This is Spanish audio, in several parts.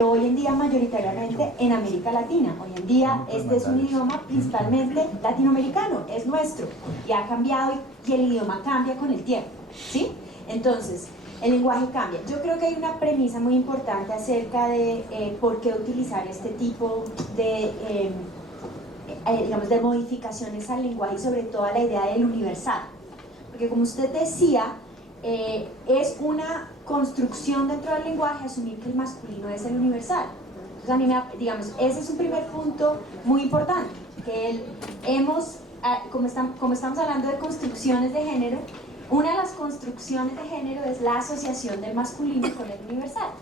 hoy en día mayoritariamente en América Latina. Hoy en día este es un idioma principalmente latinoamericano, es nuestro, y ha cambiado y el idioma cambia con el tiempo, ¿sí? Entonces, el lenguaje cambia. Yo creo que hay una premisa muy importante acerca de por qué utilizar este tipo de, digamos, de modificaciones al lenguaje y sobre todo a la idea del universal. Porque como usted decía, es una construcción dentro del lenguaje asumir que el masculino es el universal. Entonces a mí digamos, ese es un primer punto muy importante, que como estamos hablando de construcciones de género, una de las construcciones de género es la asociación del masculino con el universal.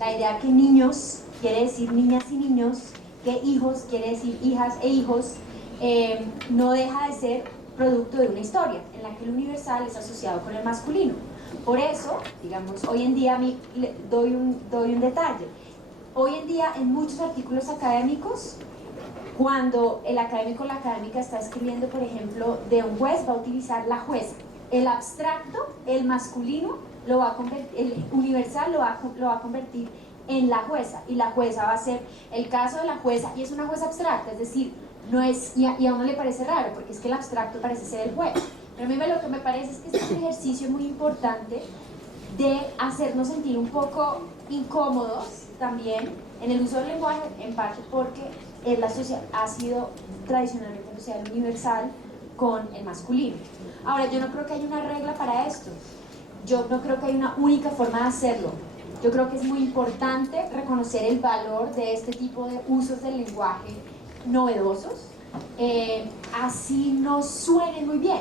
La idea que niños quiere decir niñas y niños, que hijos quiere decir hijas e hijos, no deja de ser producto de una historia en la que el universal es asociado con el masculino. Por eso, digamos, hoy en día doy un detalle. Hoy en día en muchos artículos académicos, cuando el académico o la académica está escribiendo, por ejemplo, de un juez, va a utilizar la jueza. El abstracto, el masculino, el universal lo va a convertir en la jueza, y la jueza va a ser el caso de la jueza, y es una jueza abstracta, es decir, no es, y a uno le parece raro, porque es que el abstracto parece ser el juez. Pero a mí lo que me parece es que este es un ejercicio muy importante de hacernos sentir un poco incómodos también en el uso del lenguaje, en parte porque ha sido tradicionalmente asociado al universal con el masculino. Ahora, yo no creo que haya una regla para esto. Yo no creo que haya una única forma de hacerlo. Yo creo que es muy importante reconocer el valor de este tipo de usos del lenguaje novedosos, así no suenen muy bien.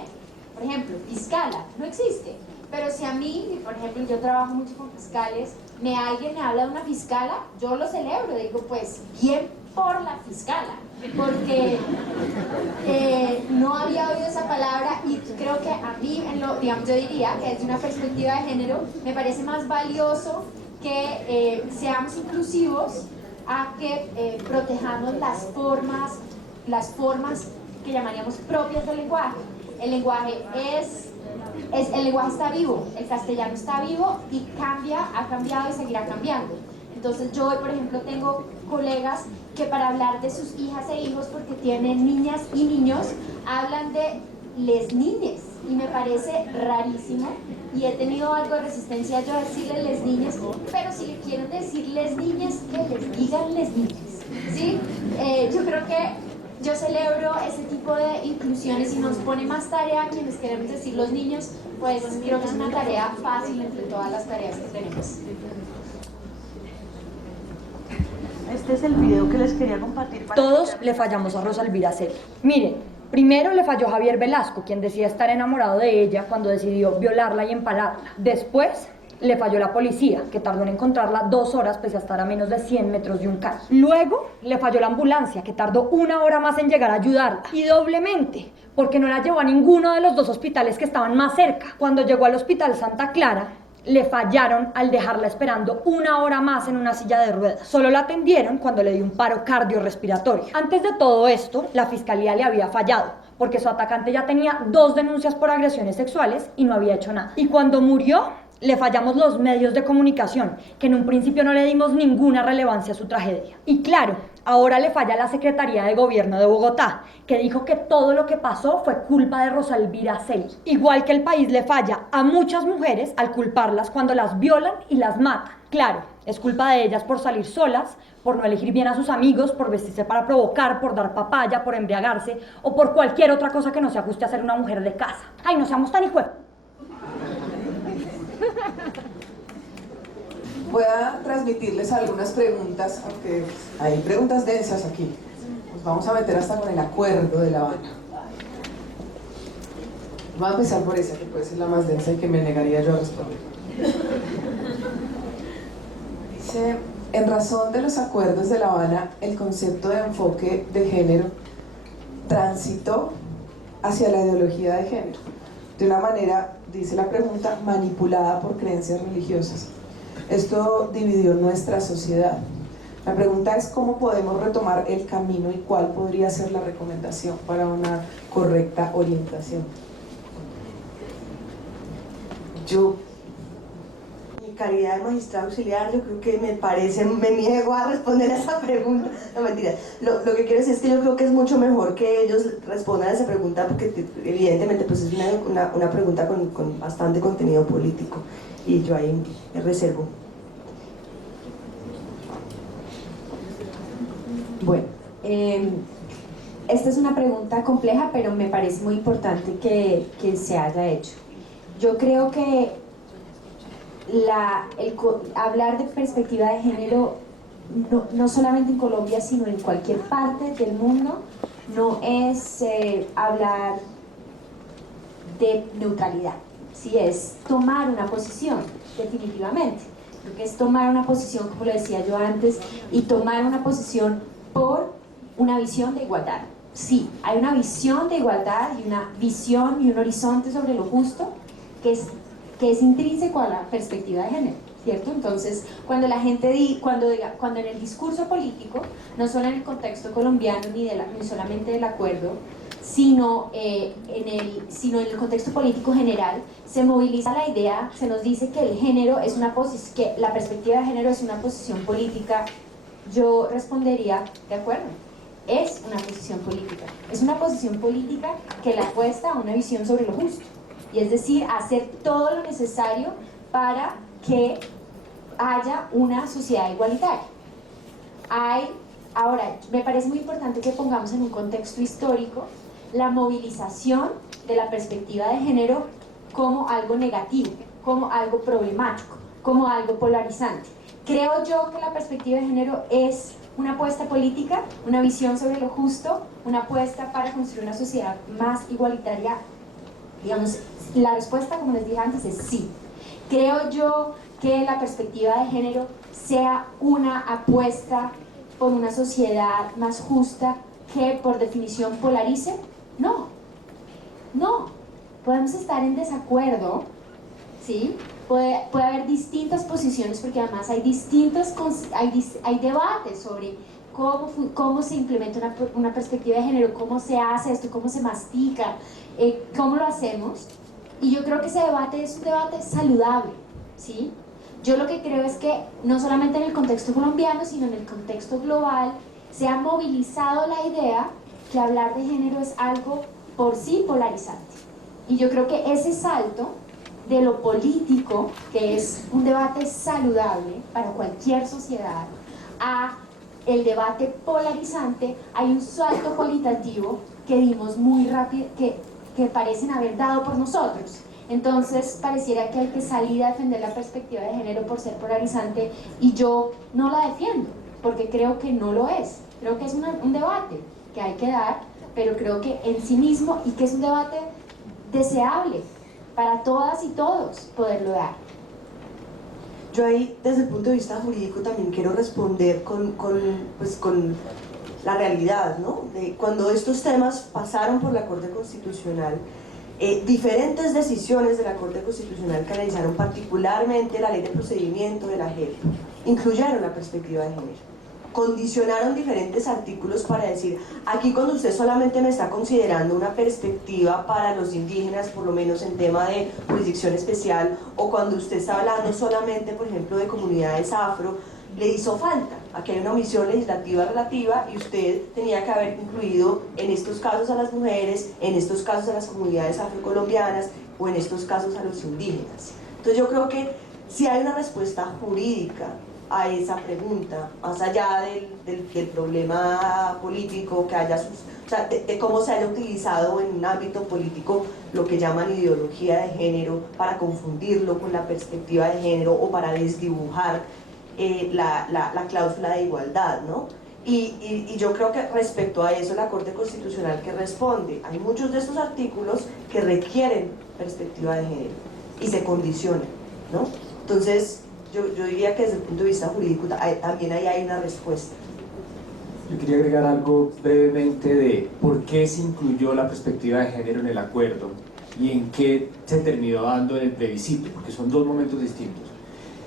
Por ejemplo, fiscala, no existe. Pero si a mí, por ejemplo, yo trabajo mucho con fiscales, alguien me habla de una fiscala, yo lo celebro, digo, pues, bien por la fiscala, porque no había oído esa palabra, y creo que a mí, digamos, yo diría que desde una perspectiva de género, me parece más valioso que seamos inclusivos a que protejamos las formas que llamaríamos propias del lenguaje. El lenguaje está vivo, el castellano está vivo y ha cambiado y seguirá cambiando. Entonces yo, por ejemplo, tengo colegas que para hablar de sus hijas e hijos, porque tienen niñas y niños, hablan de les niñes, y me parece rarísimo, y he tenido algo de resistencia yo a decirle les niñas, pero si le quieren decir les niñas, que les digan les niñas, ¿sí? Yo creo que yo celebro ese tipo de inclusiones, y nos pone más tarea a quienes queremos decir los niños, pues creo que es una tarea fácil entre todas las tareas que tenemos. Este es el video que les quería compartir. Todos le fallamos a Rosa Elvira Celi. Miren, primero le falló Javier Velasco, quien decía estar enamorado de ella cuando decidió violarla y empalarla. Después le falló la policía, que tardó en encontrarla 2 horas pese a estar a menos de 100 metros de un carro. Luego le falló la ambulancia, que tardó 1 hora más en llegar a ayudarla. Y doblemente, porque no la llevó a ninguno de los 2 hospitales que estaban más cerca. Cuando llegó al hospital Santa Clara, le fallaron al dejarla esperando 1 hora más en una silla de ruedas. Solo la atendieron cuando le dio un paro cardiorrespiratorio. Antes de todo esto, la fiscalía le había fallado, porque su atacante ya tenía 2 denuncias por agresiones sexuales y no había hecho nada. Y cuando murió, le fallamos los medios de comunicación, que en un principio no le dimos ninguna relevancia a su tragedia. Y claro, ahora le falla la Secretaría de Gobierno de Bogotá, que dijo que todo lo que pasó fue culpa de Rosa Elvira Celi. Igual que el país le falla a muchas mujeres al culparlas cuando las violan y las matan. Claro, es culpa de ellas por salir solas, por no elegir bien a sus amigos, por vestirse para provocar, por dar papaya, por embriagarse o por cualquier otra cosa que no se ajuste a ser una mujer de casa. ¡Ay, no seamos tan hijueputas! Voy a transmitirles algunas preguntas, aunque hay preguntas densas aquí. Nos vamos a meter hasta con el acuerdo de La Habana. Voy a empezar por esa, que puede ser la más densa y que me negaría yo a responder. Dice, en razón de los acuerdos de La Habana, el concepto de enfoque de género transitó hacia la ideología de género, de una manera, dice la pregunta, manipulada por creencias religiosas. Esto dividió nuestra sociedad. La pregunta es cómo podemos retomar el camino y cuál podría ser la recomendación para una correcta orientación. Yo, calidad de magistrado auxiliar, yo creo que me niego a responder a esa pregunta. No, mentira. Lo que quiero decir es que yo creo que es mucho mejor que ellos respondan a esa pregunta, porque evidentemente pues es una pregunta con bastante contenido político, y yo ahí me reservo. Bueno, esta es una pregunta compleja, pero me parece muy importante que se haya hecho. Yo creo que hablar de perspectiva de género, no solamente en Colombia, sino en cualquier parte del mundo, no es hablar de neutralidad, ¿sí? Es tomar una posición, definitivamente. Creo que es tomar una posición, como lo decía yo antes, y tomar una posición por una visión de igualdad. Sí, hay una visión de igualdad y una visión y un horizonte sobre lo justo que es intrínseco a la perspectiva de género, ¿cierto? Entonces, cuando la gente cuando en el discurso político, no solo en el contexto colombiano ni solamente del acuerdo, sino en el contexto político general, se moviliza la idea, se nos dice que el género es que la perspectiva de género es una posición política. Yo respondería, de acuerdo, es una posición política. Es una posición política que le apuesta a una visión sobre lo justo. Y es decir, hacer todo lo necesario para que haya una sociedad igualitaria. Ahora, me parece muy importante que pongamos en un contexto histórico la movilización de la perspectiva de género como algo negativo, como algo problemático, como algo polarizante. Creo yo que la perspectiva de género es una apuesta política, una visión sobre lo justo, una apuesta para construir una sociedad más igualitaria. Digamos, la respuesta, como les dije antes, es sí. Creo yo que la perspectiva de género sea una apuesta por una sociedad más justa que por definición polarice. No, podemos estar en desacuerdo, ¿sí? Puede haber distintas posiciones, porque además hay debates sobre cómo se implementa una perspectiva de género, cómo se hace esto, cómo se mastica, cómo lo hacemos. Y yo creo que ese debate es un debate saludable, ¿sí? Yo lo que creo es que no solamente en el contexto colombiano, sino en el contexto global, se ha movilizado la idea que hablar de género es algo por sí polarizante. Y yo creo que ese salto de lo político, que es un debate saludable para cualquier sociedad, a el debate polarizante, hay un salto cualitativo que dimos muy rápido, que parecen haber dado por nosotros. Entonces pareciera que hay que salir a defender la perspectiva de género por ser polarizante, y yo no la defiendo, porque creo que no lo es. Creo que es un debate que hay que dar, pero creo que en sí mismo, y que es un debate deseable para todas y todos poderlo dar. Yo ahí, desde el punto de vista jurídico, también quiero responder con la realidad, ¿no? De cuando estos temas pasaron por la Corte Constitucional, diferentes decisiones de la Corte Constitucional que analizaron particularmente la ley de procedimiento de la JEP incluyeron la perspectiva de género. Condicionaron diferentes artículos para decir, aquí cuando usted solamente me está considerando una perspectiva para los indígenas, por lo menos en tema de jurisdicción especial, o cuando usted está hablando solamente, por ejemplo, de comunidades afro, le hizo falta. Aquí hay una omisión legislativa relativa, y usted tenía que haber incluido en estos casos a las mujeres, en estos casos a las comunidades afrocolombianas, o en estos casos a los indígenas. Entonces yo creo que si hay una respuesta jurídica a esa pregunta, más allá del problema político que haya, o sea, de cómo se haya utilizado en un ámbito político lo que llaman ideología de género para confundirlo con la perspectiva de género o para desdibujar la cláusula de igualdad, ¿no? Y yo creo que respecto a eso la Corte Constitucional que responde, hay muchos de estos artículos que requieren perspectiva de género y se condicionan, ¿no? Entonces yo diría que desde el punto de vista jurídico también ahí hay una respuesta. Yo quería agregar algo brevemente de por qué se incluyó la perspectiva de género en el acuerdo y en qué se terminó dando en el plebiscito, porque son dos momentos distintos.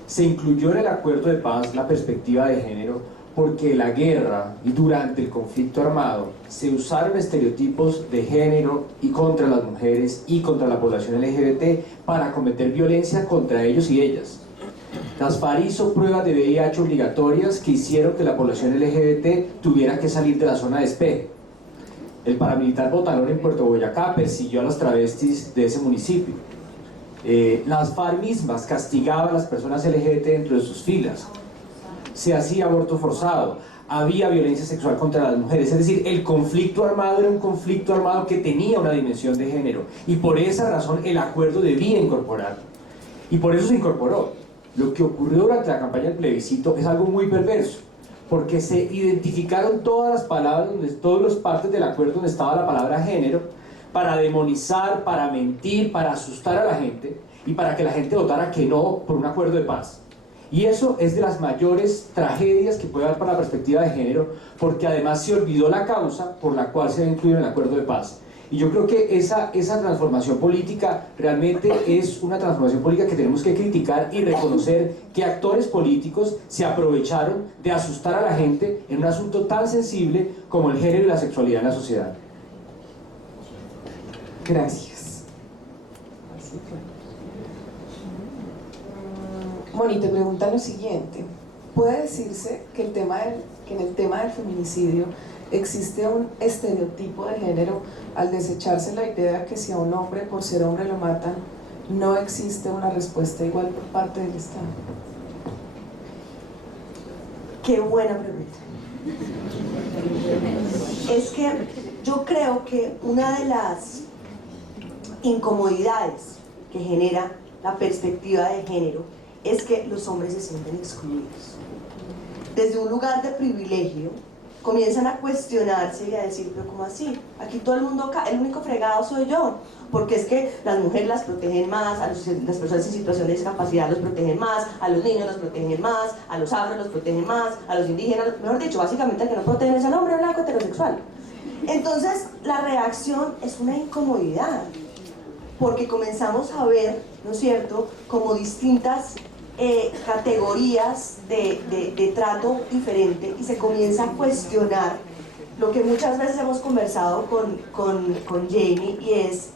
Se incluyó en el acuerdo de paz la perspectiva de género porque la guerra y durante el conflicto armado se usaron estereotipos de género y contra las mujeres y contra la población LGBT para cometer violencia contra ellos y ellas. Las FARC hizo pruebas de VIH obligatorias que hicieron que la población LGBT tuviera que salir de la zona de espejo. El paramilitar Botalón en Puerto Boyacá persiguió a las travestis de ese municipio. Las FARC mismas castigaban a las personas LGBT dentro de sus filas. Se hacía aborto forzado, había violencia sexual contra las mujeres. Es decir, el conflicto armado era un conflicto armado que tenía una dimensión de género, y por esa razón el acuerdo debía incorporarlo. Y por eso se incorporó. Lo que ocurrió durante la campaña del plebiscito es algo muy perverso, porque se identificaron todas las palabras, todas las partes del acuerdo donde estaba la palabra género, para demonizar, para mentir, para asustar a la gente y para que la gente votara que no por un acuerdo de paz. Y eso es de las mayores tragedias que puede haber para la perspectiva de género, porque además se olvidó la causa por la cual se ha incluido en el acuerdo de paz. Y yo creo que esa transformación política realmente es una transformación política que tenemos que criticar y reconocer que actores políticos se aprovecharon de asustar a la gente en un asunto tan sensible como el género y la sexualidad en la sociedad. Gracias. Moni, te pregunta lo siguiente. ¿Puede decirse que en el tema del feminicidio existe un estereotipo de género al desecharse la idea que si a un hombre por ser hombre lo matan, no existe una respuesta igual por parte del Estado? Qué buena pregunta. Es que yo creo que una de las incomodidades que genera la perspectiva de género es que los hombres se sienten excluidos. Desde un lugar de privilegio comienzan a cuestionarse y a decir, pero ¿cómo así? Aquí todo el mundo, el único fregado soy yo, porque es que las mujeres las protegen más, las personas en situación de discapacidad los protegen más, a los niños los protegen más, a los afros los protegen más, a los indígenas, mejor dicho, básicamente el que no protegen es al hombre blanco heterosexual. Entonces la reacción es una incomodidad, porque comenzamos a ver, ¿no es cierto?, como distintas categorías de trato diferente, y se comienza a cuestionar lo que muchas veces hemos conversado con Jamie, y es,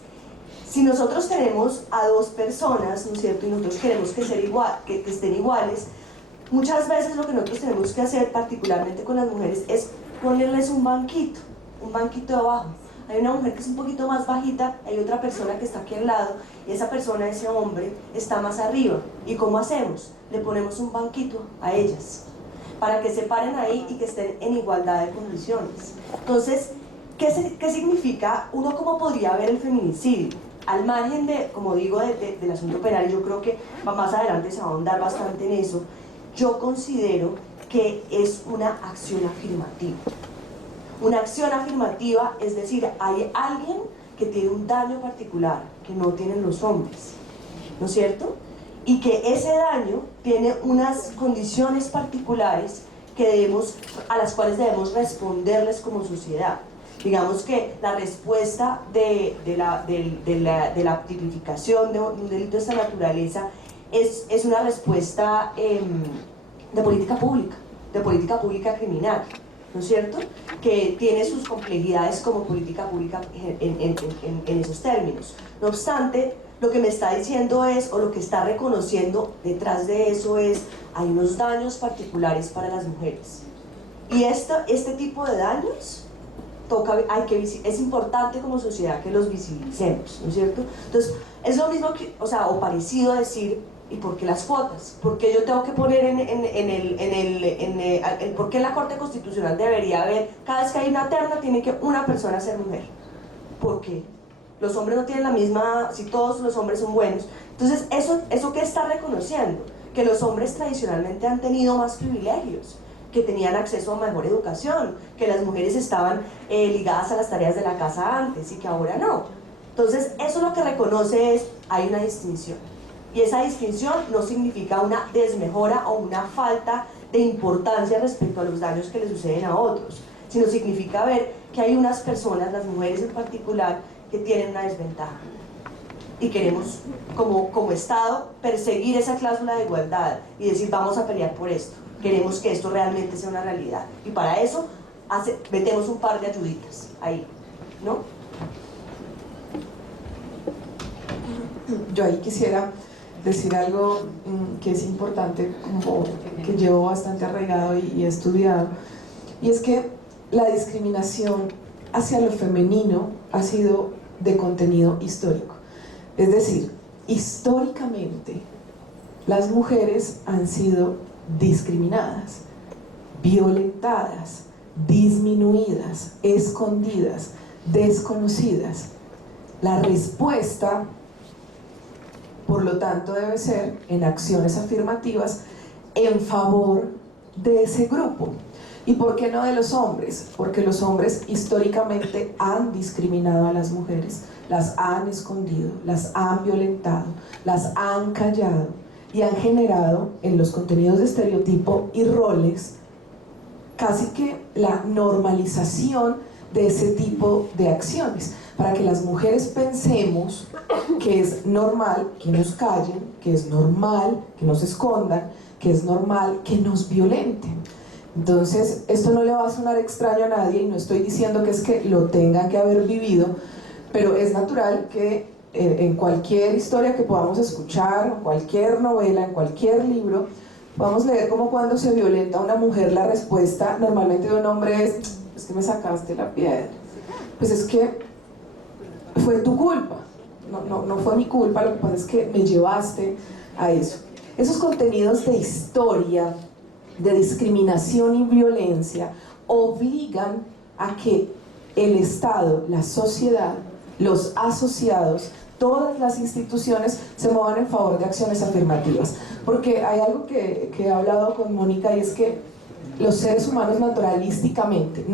si nosotros tenemos a dos personas, ¿no es cierto?, y nosotros queremos que estén iguales, muchas veces lo que nosotros tenemos que hacer, particularmente con las mujeres, es ponerles un banquito debajo. Hay una mujer que es un poquito más bajita, hay otra persona que está aquí al lado, y esa persona, ese hombre, está más arriba. ¿Y cómo hacemos? Le ponemos un banquito a ellas, para que se paren ahí y que estén en igualdad de condiciones. Entonces, ¿qué significa? Uno, ¿cómo podría ver el feminicidio? Al margen de, como digo, del asunto penal, yo creo que más adelante se va a ahondar bastante en eso. Yo considero que es una acción afirmativa. Una acción afirmativa, es decir, hay alguien que tiene un daño particular que no tienen los hombres, ¿no es cierto? Y que ese daño tiene unas condiciones particulares a las cuales debemos responderles como sociedad. Digamos que la respuesta de la tipificación de un delito de esta naturaleza es una respuesta de política pública criminal, ¿no es cierto?, que tiene sus complejidades como política pública en esos términos. No obstante, lo que me está diciendo es, o lo que está reconociendo detrás de eso es, hay unos daños particulares para las mujeres. Y este tipo de daños es importante como sociedad que los visibilicemos, ¿no es cierto? Entonces, es lo mismo que, o parecido a decir, ¿y por qué las cuotas? ¿Por qué yo tengo que poner por qué la Corte Constitucional debería haber, cada vez que hay una terna, tiene que una persona ser mujer? ¿Por qué? Los hombres no tienen la misma, si todos los hombres son buenos. Entonces, ¿eso qué está reconociendo? Que los hombres tradicionalmente han tenido más privilegios, que tenían acceso a mejor educación, que las mujeres estaban ligadas a las tareas de la casa antes y que ahora no. Entonces, eso lo que reconoce es, hay una distinción. Y esa distinción no significa una desmejora o una falta de importancia respecto a los daños que le suceden a otros, sino significa ver que hay unas personas, las mujeres en particular, que tienen una desventaja. Y queremos, como Estado, perseguir esa cláusula de igualdad y decir, vamos a pelear por esto. Queremos que esto realmente sea una realidad. Y para eso, metemos un par de ayuditas ahí, ¿no? Yo ahí quisiera decir algo que es importante, como que llevo bastante arraigado y he estudiado, y es que la discriminación hacia lo femenino ha sido de contenido histórico. Es decir, históricamente las mujeres han sido discriminadas, violentadas, disminuidas, escondidas, desconocidas. La respuesta, por lo tanto, debe ser en acciones afirmativas en favor de ese grupo. ¿Y por qué no de los hombres? Porque los hombres históricamente han discriminado a las mujeres, las han escondido, las han violentado, las han callado y han generado en los contenidos de estereotipo y roles casi que la normalización de ese tipo de acciones, para que las mujeres pensemos que es normal que nos callen, que es normal que nos escondan, que es normal que nos violenten. Entonces, esto no le va a sonar extraño a nadie, y no estoy diciendo que es que lo tengan que haber vivido, pero es natural que en cualquier historia que podamos escuchar, en cualquier novela, en cualquier libro, podamos leer como cuando se violenta a una mujer, la respuesta normalmente de un hombre es que me sacaste la piedra. Pues es que fue tu culpa, no fue mi culpa, lo que pasa es que me llevaste a eso. Esos contenidos de historia, de discriminación y violencia, obligan a que el Estado, la sociedad, los asociados, todas las instituciones se muevan en favor de acciones afirmativas. Porque hay algo que he hablado con Mónica, y es que los seres humanos naturalísticamente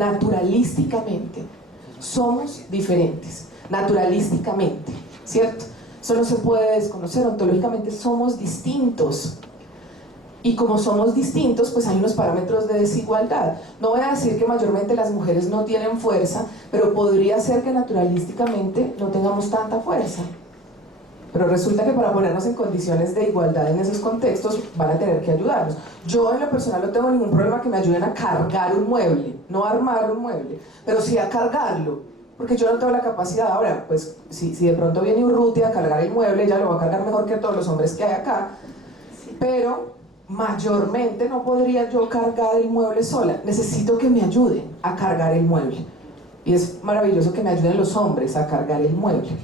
somos diferentes, naturalísticamente, ¿cierto? Eso no se puede desconocer, ontológicamente somos distintos. Y como somos distintos, pues hay unos parámetros de desigualdad. No voy a decir que mayormente las mujeres no tienen fuerza, pero podría ser que naturalísticamente no tengamos tanta fuerza. Pero resulta que para ponernos en condiciones de igualdad en esos contextos van a tener que ayudarnos. Yo en lo personal no tengo ningún problema que me ayuden a cargar un mueble, no a armar un mueble, pero sí a cargarlo, porque yo no tengo la capacidad. Ahora, pues si de pronto viene Urrutia a cargar el mueble, ella lo va a cargar mejor que todos los hombres que hay acá, pero mayormente no podría yo cargar el mueble sola. Necesito que me ayuden a cargar el mueble, y es maravilloso que me ayuden los hombres a cargar el mueble.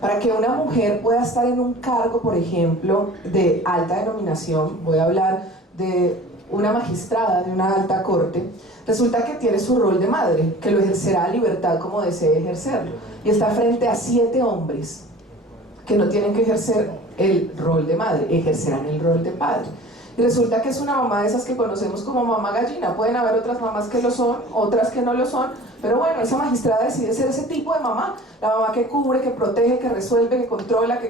Para que una mujer pueda estar en un cargo, por ejemplo, de alta denominación, voy a hablar de una magistrada de una alta corte, resulta que tiene su rol de madre, que lo ejercerá a libertad como desee ejercerlo, y está frente a 7 hombres que no tienen que ejercer el rol de madre, ejercerán el rol de padre. Y resulta que es una mamá de esas que conocemos como mamá gallina. Pueden haber otras mamás que lo son, otras que no lo son, pero bueno, esa magistrada decide ser ese tipo de mamá, la mamá que cubre, que protege, que resuelve, que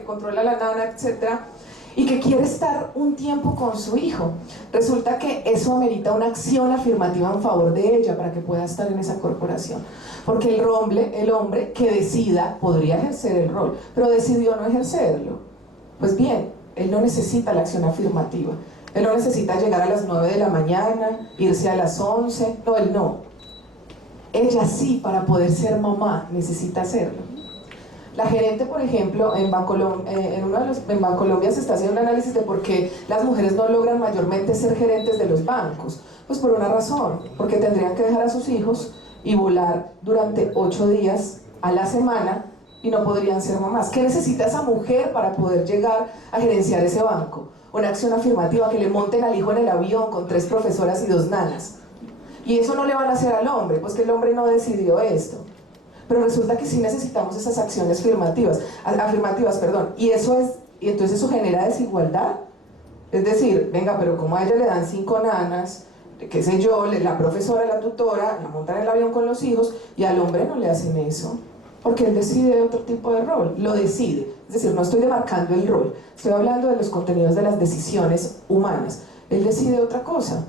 controla a la nana, etc. Y que quiere estar un tiempo con su hijo. Resulta que eso amerita una acción afirmativa en favor de ella para que pueda estar en esa corporación. Porque el hombre que decida podría ejercer el rol, pero decidió no ejercerlo. Pues bien, él no necesita la acción afirmativa. Él no necesita llegar a las 9 de la mañana, irse a las 11, no, él no. Ella sí, para poder ser mamá, necesita hacerlo. La gerente, por ejemplo, en Bancolombia se está haciendo un análisis de por qué las mujeres no logran mayormente ser gerentes de los bancos. Pues por una razón, porque tendrían que dejar a sus hijos y volar durante 8 días a la semana y no podrían ser mamás. ¿Qué necesita esa mujer para poder llegar a gerenciar ese banco? Una acción afirmativa, que le monten al hijo en el avión con 3 profesoras y 2 nanas. Y eso no le van a hacer al hombre, pues que el hombre no decidió esto. Pero resulta que sí necesitamos esas acciones afirmativas, y entonces eso genera desigualdad. Es decir, venga, pero como a ella le dan 5 nanas, qué sé yo, la profesora, la tutora, la montan en el avión con los hijos, y al hombre no le hacen eso, porque él decide otro tipo de rol, lo decide. Es decir, no estoy demarcando el rol, estoy hablando de los contenidos de las decisiones humanas. Él decide otra cosa.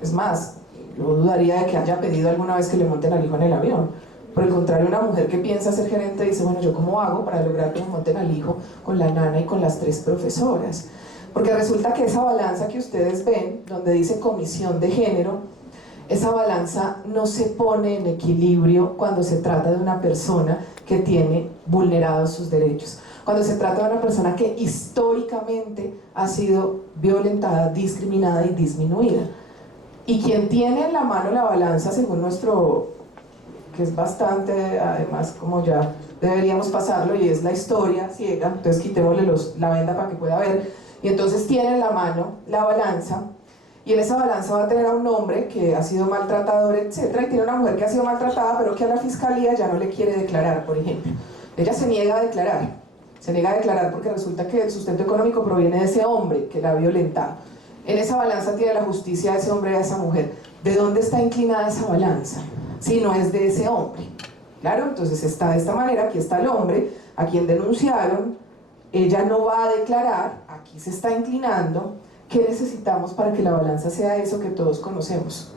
Es más, yo dudaría de que haya pedido alguna vez que le monten al hijo en el avión. Por el contrario, una mujer que piensa ser gerente dice, bueno, ¿yo cómo hago para lograr que me monten al hijo con la nana y con las 3 profesoras? Porque resulta que esa balanza que ustedes ven, donde dice comisión de género, esa balanza no se pone en equilibrio cuando se trata de una persona que tiene vulnerados sus derechos. cuando se trata de una persona que históricamente ha sido violentada, discriminada y disminuida. Y quien tiene en la mano la balanza, según nuestro, que es bastante, además como ya deberíamos pasarlo, y es la historia ciega, entonces quitémosle la venda para que pueda ver, y entonces tiene en la mano la balanza, y en esa balanza va a tener a un hombre que ha sido maltratador, etcétera, y tiene una mujer que ha sido maltratada, pero que a la fiscalía ya no le quiere declarar, por ejemplo. Ella se niega a declarar porque resulta que el sustento económico proviene de ese hombre que la ha violentado. En esa balanza tiene la justicia de ese hombre y de esa mujer. ¿De dónde está inclinada esa balanza? Si no es de ese hombre. Claro, entonces está de esta manera, aquí está el hombre, a quien denunciaron, ella no va a declarar, aquí se está inclinando. ¿Qué necesitamos para que la balanza sea eso que todos conocemos?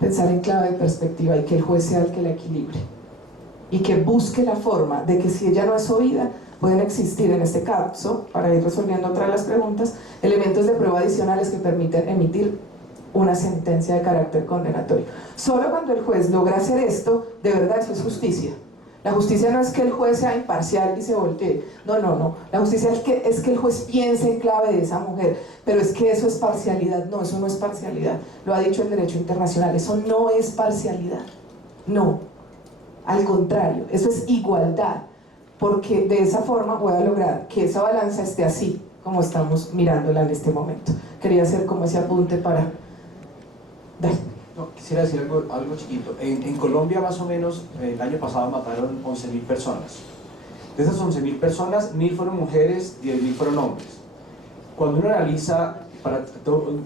Pensar en clave de perspectiva y que el juez sea el que la equilibre. Y que busque la forma de que si ella no es oída, pueden existir en este caso, para ir resolviendo otra de las preguntas, elementos de prueba adicionales que permiten emitir una sentencia de carácter condenatorio. Solo cuando el juez logra hacer esto, de verdad eso es justicia. La justicia no es que el juez sea imparcial y se voltee, no. La justicia es que el juez piense en clave de esa mujer, pero es que eso es parcialidad. No, eso no es parcialidad. Lo ha dicho el derecho internacional, eso no es parcialidad. No, al contrario, eso es igualdad, porque de esa forma voy a lograr que esa balanza esté así, como estamos mirándola en este momento. Quería hacer como ese apunte para... Dale. No, quisiera decir algo chiquito. En Colombia más o menos el año pasado mataron 11.000 personas. De esas 11.000 personas, 1.000 fueron mujeres, 10.000 fueron hombres. Cuando uno analiza, para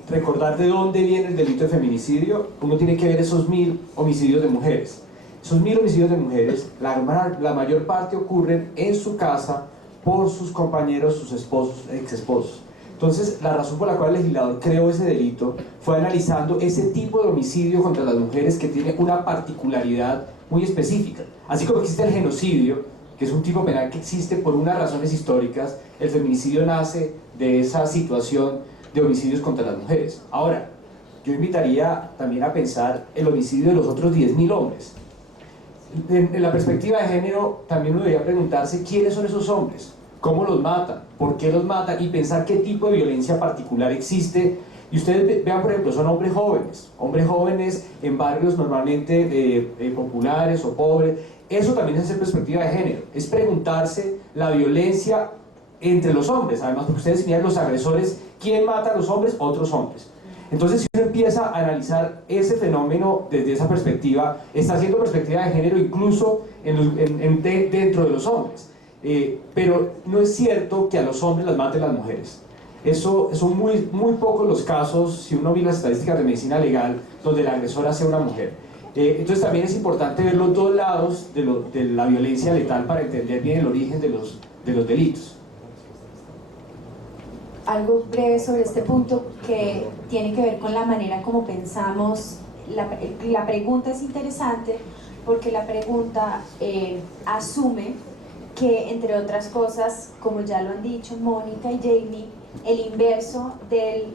recordar de dónde viene el delito de feminicidio, uno tiene que ver esos 1.000 homicidios de mujeres. Esos 1.000 homicidios de mujeres, la mayor parte ocurren en su casa por sus compañeros, sus esposos, ex esposos. Entonces, la razón por la cual el legislador creó ese delito fue analizando ese tipo de homicidio contra las mujeres que tiene una particularidad muy específica. Así como existe el genocidio, que es un tipo penal que existe por unas razones históricas, el feminicidio nace de esa situación de homicidios contra las mujeres. Ahora, yo invitaría también a pensar el homicidio de los otros 10.000 hombres. En la perspectiva de género, también uno debería preguntarse quiénes son esos hombres, cómo los matan, por qué los matan, y pensar qué tipo de violencia particular existe. Y ustedes vean, por ejemplo, son hombres jóvenes en barrios normalmente populares o pobres. Eso también es hacer perspectiva de género, es preguntarse la violencia entre los hombres, además porque ustedes miran los agresores, ¿quién mata a los hombres? Otros hombres. Entonces, si uno empieza a analizar ese fenómeno desde esa perspectiva, está haciendo perspectiva de género incluso dentro de los hombres. Pero no es cierto que a los hombres las maten las mujeres. Eso son muy pocos los casos, si uno ve las estadísticas de medicina legal, donde la agresora sea una mujer. Entonces también es importante ver los dos lados de la violencia letal para entender bien el origen de los delitos. Algo breve sobre este punto que tiene que ver con la manera como pensamos. La pregunta es interesante porque la pregunta asume que, entre otras cosas, como ya lo han dicho Mónica y Jamie, el inverso de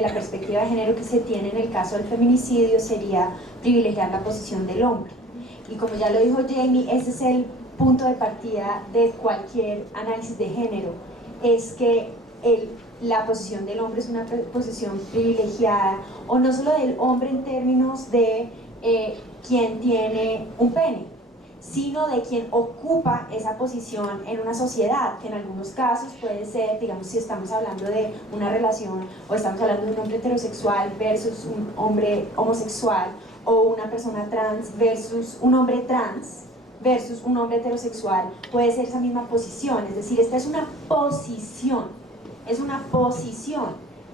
la perspectiva de género que se tiene en el caso del feminicidio sería privilegiar la posición del hombre. Y como ya lo dijo Jamie, ese es el punto de partida de cualquier análisis de género, es que la posición del hombre es una posición privilegiada, o no solo del hombre en términos de quien tiene un pene, sino de quien ocupa esa posición en una sociedad, que en algunos casos puede ser, digamos, si estamos hablando de una relación o estamos hablando de un hombre heterosexual versus un hombre homosexual, o una persona trans versus un hombre trans versus un hombre heterosexual, puede ser esa misma posición. Es decir, esta es una posición,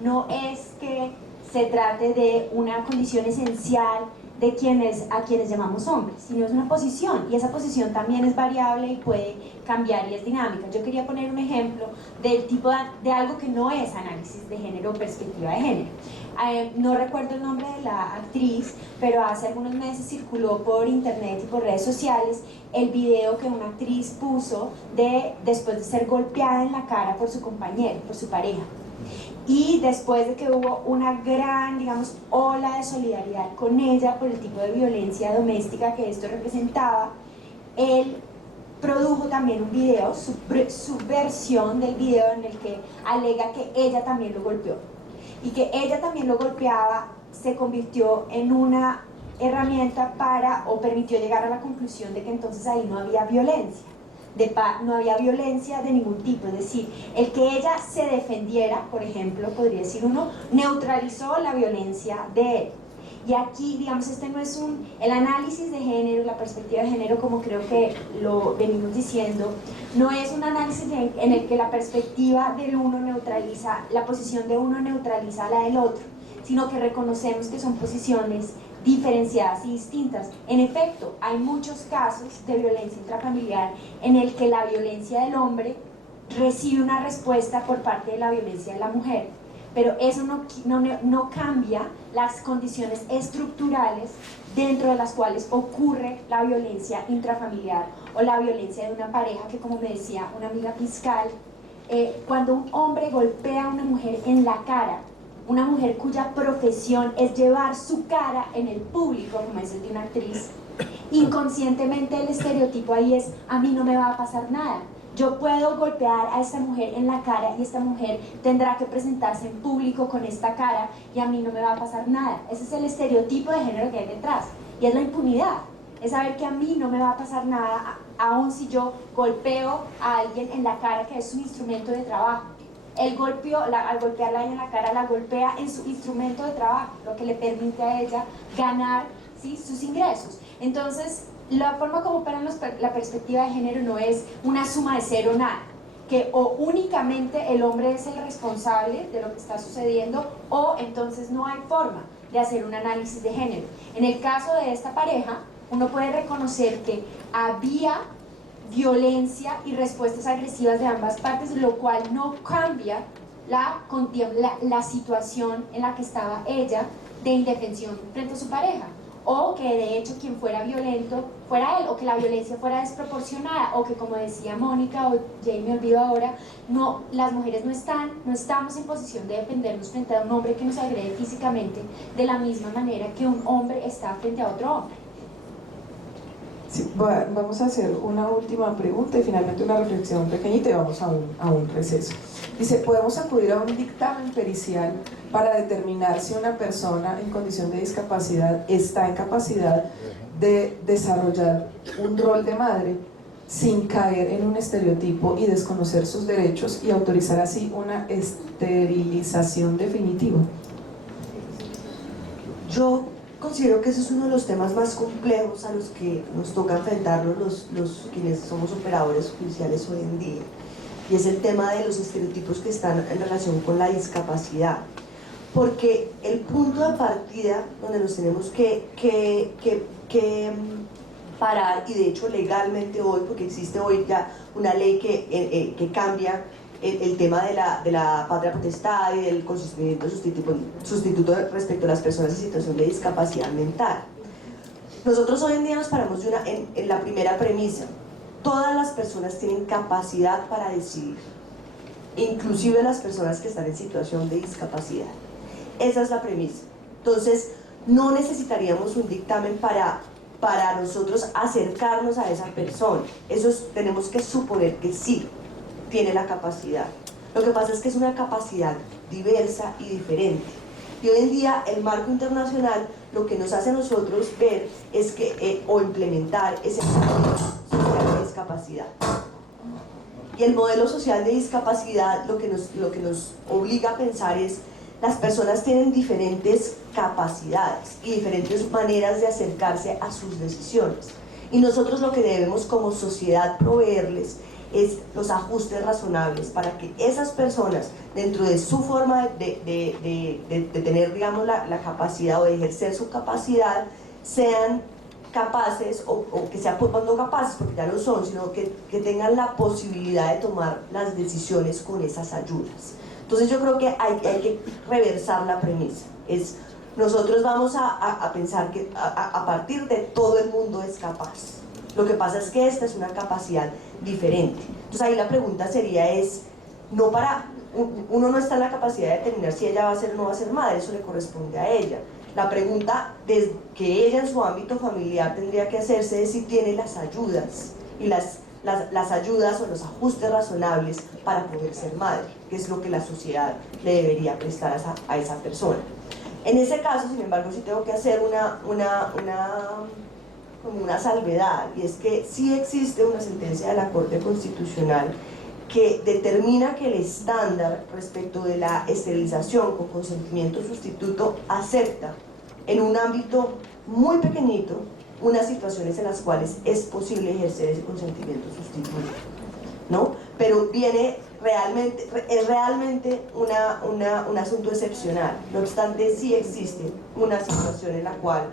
no es que se trate de una condición esencial de a quienes llamamos hombres, sino es una posición, y esa posición también es variable y puede cambiar y es dinámica. Yo quería poner un ejemplo del tipo de algo que no es análisis de género o perspectiva de género. No recuerdo el nombre de la actriz, pero hace algunos meses circuló por internet y por redes sociales el video que una actriz puso después de ser golpeada en la cara por su compañero, por su pareja. Y después de que hubo una gran, digamos, ola de solidaridad con ella por el tipo de violencia doméstica que esto representaba, el produjo también un video, su versión del video en el que alega que ella también lo golpeó. Y que ella también lo golpeaba se convirtió en una herramienta para, o permitió llegar a la conclusión de que entonces ahí no había violencia. No había violencia de ningún tipo, es decir, el que ella se defendiera, por ejemplo, podría decir uno, neutralizó la violencia de él. Y aquí, digamos, este no es el análisis de género, la perspectiva de género, como creo que lo venimos diciendo, no es un análisis en el que la perspectiva del uno neutraliza, la posición de uno neutraliza a la del otro, sino que reconocemos que son posiciones diferenciadas y distintas. En efecto, hay muchos casos de violencia intrafamiliar en el que la violencia del hombre recibe una respuesta por parte de la violencia de la mujer, pero eso no cambia las condiciones estructurales dentro de las cuales ocurre la violencia intrafamiliar o la violencia de una pareja, que, como me decía una amiga fiscal, cuando un hombre golpea a una mujer en la cara, una mujer cuya profesión es llevar su cara en el público, como es el de una actriz, inconscientemente el estereotipo ahí es: a mí no me va a pasar nada. Yo puedo golpear a esta mujer en la cara y esta mujer tendrá que presentarse en público con esta cara y a mí no me va a pasar nada. Ese es el estereotipo de género que hay detrás, y es la impunidad, es saber que a mí no me va a pasar nada, aun si yo golpeo a alguien en la cara, que es su instrumento de trabajo. Al golpearla a ella en la cara, la golpea en su instrumento de trabajo, lo que le permite a ella ganar, ¿sí?, sus ingresos. Entonces, la forma como opera la perspectiva de género no es una suma de cero o nada, que o únicamente el hombre es el responsable de lo que está sucediendo, o entonces no hay forma de hacer un análisis de género. En el caso de esta pareja, uno puede reconocer que había violencia y respuestas agresivas de ambas partes, lo cual no cambia la situación en la que estaba ella de indefensión frente a su pareja, o que de hecho quien fuera violento fuera él, o que la violencia fuera desproporcionada, o que, como decía Mónica o Jamie, olvido ahora, las mujeres no estamos en posición de defendernos frente a un hombre que nos agrede físicamente de la misma manera que un hombre está frente a otro hombre. Sí, vamos a hacer una última pregunta y finalmente una reflexión pequeñita y vamos a un receso. Dice: ¿podemos acudir a un dictamen pericial para determinar si una persona en condición de discapacidad está en capacidad de desarrollar un rol de madre sin caer en un estereotipo y desconocer sus derechos, y autorizar así una esterilización definitiva? Yo considero que ese es uno de los temas más complejos a los que nos toca enfrentarnos los quienes somos operadores judiciales hoy en día, y es el tema de los estereotipos que están en relación con la discapacidad, porque el punto de partida donde nos tenemos que parar, y de hecho legalmente hoy, porque existe hoy ya una ley que cambia el tema de la patria potestad y del consentimiento sustituto respecto a las personas en situación de discapacidad mental. Nosotros hoy en día nos paramos en la primera premisa: todas las personas tienen capacidad para decidir, inclusive las personas que están en situación de discapacidad. Esa es la premisa. Entonces, no necesitaríamos un dictamen para nosotros acercarnos a esa persona. Tenemos que suponer que sí tiene la capacidad. Lo que pasa es que es una capacidad diversa y diferente. Y hoy en día el marco internacional lo que nos hace a nosotros ver es que, o implementar, es el modelo social de discapacidad. Y el modelo social de discapacidad lo que nos obliga a pensar es: las personas tienen diferentes capacidades y diferentes maneras de acercarse a sus decisiones. Y nosotros lo que debemos como sociedad proveerles es los ajustes razonables para que esas personas, dentro de su forma de tener, digamos, la capacidad o de ejercer su capacidad, sean capaces, o que sean no capaces, porque ya lo son, sino que tengan la posibilidad de tomar las decisiones con esas ayudas. Entonces yo creo que hay que reversar la premisa. Nosotros vamos a pensar que a partir de todo el mundo es capaz. Lo que pasa es que esta es una capacidad diferente. Entonces ahí la pregunta sería uno no está en la capacidad de determinar si ella va a ser o no va a ser madre, eso le corresponde a ella. La pregunta que ella en su ámbito familiar tendría que hacerse es si tiene las ayudas y las las ayudas o los ajustes razonables para poder ser madre, que es lo que la sociedad le debería prestar a esa persona. En ese caso, sin embargo, sí tengo que hacer como una salvedad, y es que sí existe una sentencia de la Corte Constitucional que determina que el estándar respecto de la esterilización con consentimiento sustituto acepta en un ámbito muy pequeñito unas situaciones en las cuales es posible ejercer ese consentimiento sustituto, ¿no? Pero es realmente un asunto excepcional. No obstante, sí existe una situación en la cual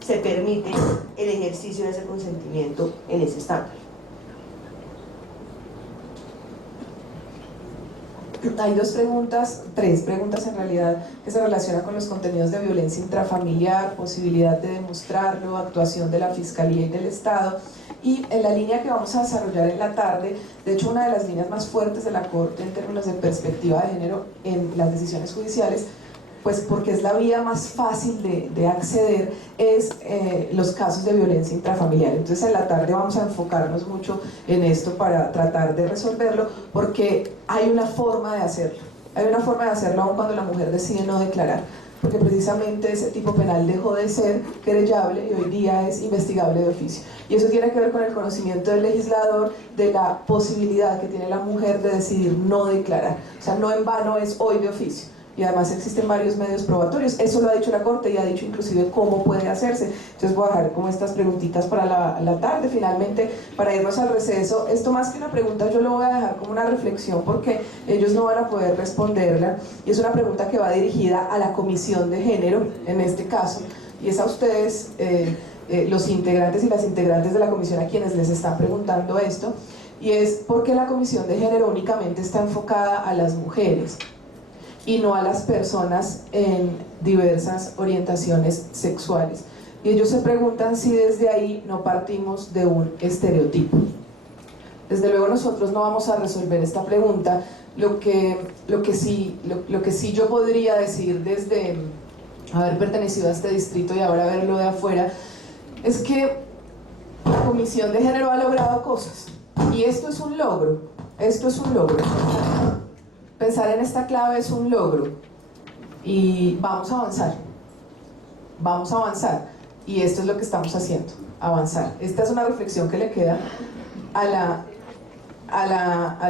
se permite el ejercicio de ese consentimiento en ese estándar. Hay tres preguntas en realidad, que se relacionan con los contenidos de violencia intrafamiliar, posibilidad de demostrarlo, actuación de la Fiscalía y del Estado. Y en la línea que vamos a desarrollar en la tarde, de hecho una de las líneas más fuertes de la Corte en términos de perspectiva de género en las decisiones judiciales, pues porque es la vía más fácil de acceder, es los casos de violencia intrafamiliar. Entonces en la tarde vamos a enfocarnos mucho en esto para tratar de resolverlo, porque hay una forma de hacerlo. Hay una forma de hacerlo aun cuando la mujer decide no declarar, porque precisamente ese tipo penal dejó de ser querellable y hoy día es investigable de oficio. Y eso tiene que ver con el conocimiento del legislador de la posibilidad que tiene la mujer de decidir no declarar. O sea, no en vano es hoy de oficio. Y además existen varios medios probatorios, eso lo ha dicho la Corte y ha dicho inclusive cómo puede hacerse. Entonces voy a dejar como estas preguntitas para la tarde. Finalmente, para irnos al receso, esto más que una pregunta yo lo voy a dejar como una reflexión, porque ellos no van a poder responderla, y es una pregunta que va dirigida a la Comisión de Género en este caso, y es a ustedes, los integrantes y las integrantes de la comisión, a quienes les están preguntando esto, y es ¿por qué la Comisión de Género únicamente está enfocada a las mujeres y no a las personas en diversas orientaciones sexuales? Y ellos se preguntan si desde ahí no partimos de un estereotipo. Desde luego nosotros no vamos a resolver esta pregunta. Lo que sí yo podría decir desde haber pertenecido a este distrito y ahora verlo de afuera, es que la Comisión de Género ha logrado cosas, y esto es un logro, Pensar en esta clave es un logro, y vamos a avanzar, y esto es lo que estamos haciendo, avanzar. Esta es una reflexión que le queda a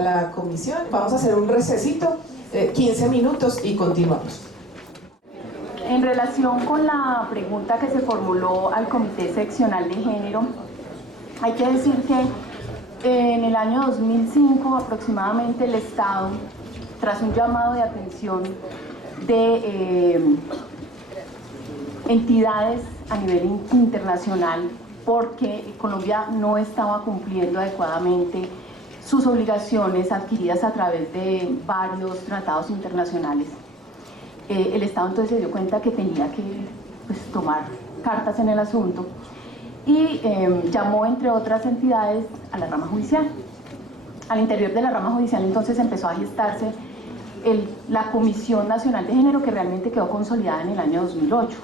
la comisión. Vamos a hacer un recesito, 15 minutos, y continuamos. En relación con la pregunta que se formuló al Comité Seccional de Género, hay que decir que en el año 2005 aproximadamente el Estado, tras un llamado de atención de entidades a nivel internacional, porque Colombia no estaba cumpliendo adecuadamente sus obligaciones adquiridas a través de varios tratados internacionales, el Estado entonces se dio cuenta que tenía que tomar cartas en el asunto y llamó, entre otras entidades, a la rama judicial. Al interior de la rama judicial entonces empezó a gestarse la Comisión Nacional de Género, que realmente quedó consolidada en el año 2008.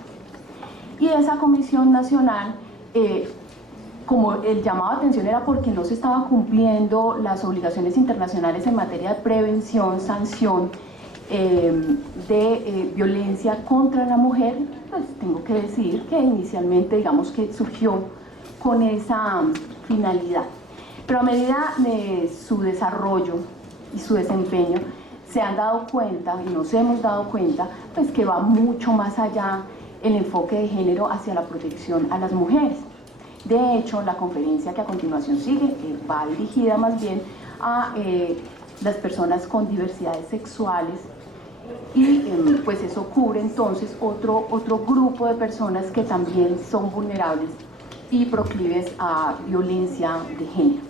Y esa Comisión Nacional, como el llamado de atención era porque no se estaba cumpliendo las obligaciones internacionales en materia de prevención, sanción de violencia contra la mujer, pues tengo que decir que inicialmente, digamos, que surgió con esa finalidad. Pero a medida de su desarrollo y su desempeño, se han dado cuenta, y nos hemos dado cuenta, pues que va mucho más allá el enfoque de género hacia la protección a las mujeres. De hecho, la conferencia que a continuación sigue va dirigida más bien a las personas con diversidades sexuales, y pues eso cubre entonces otro grupo de personas que también son vulnerables y proclives a violencia de género.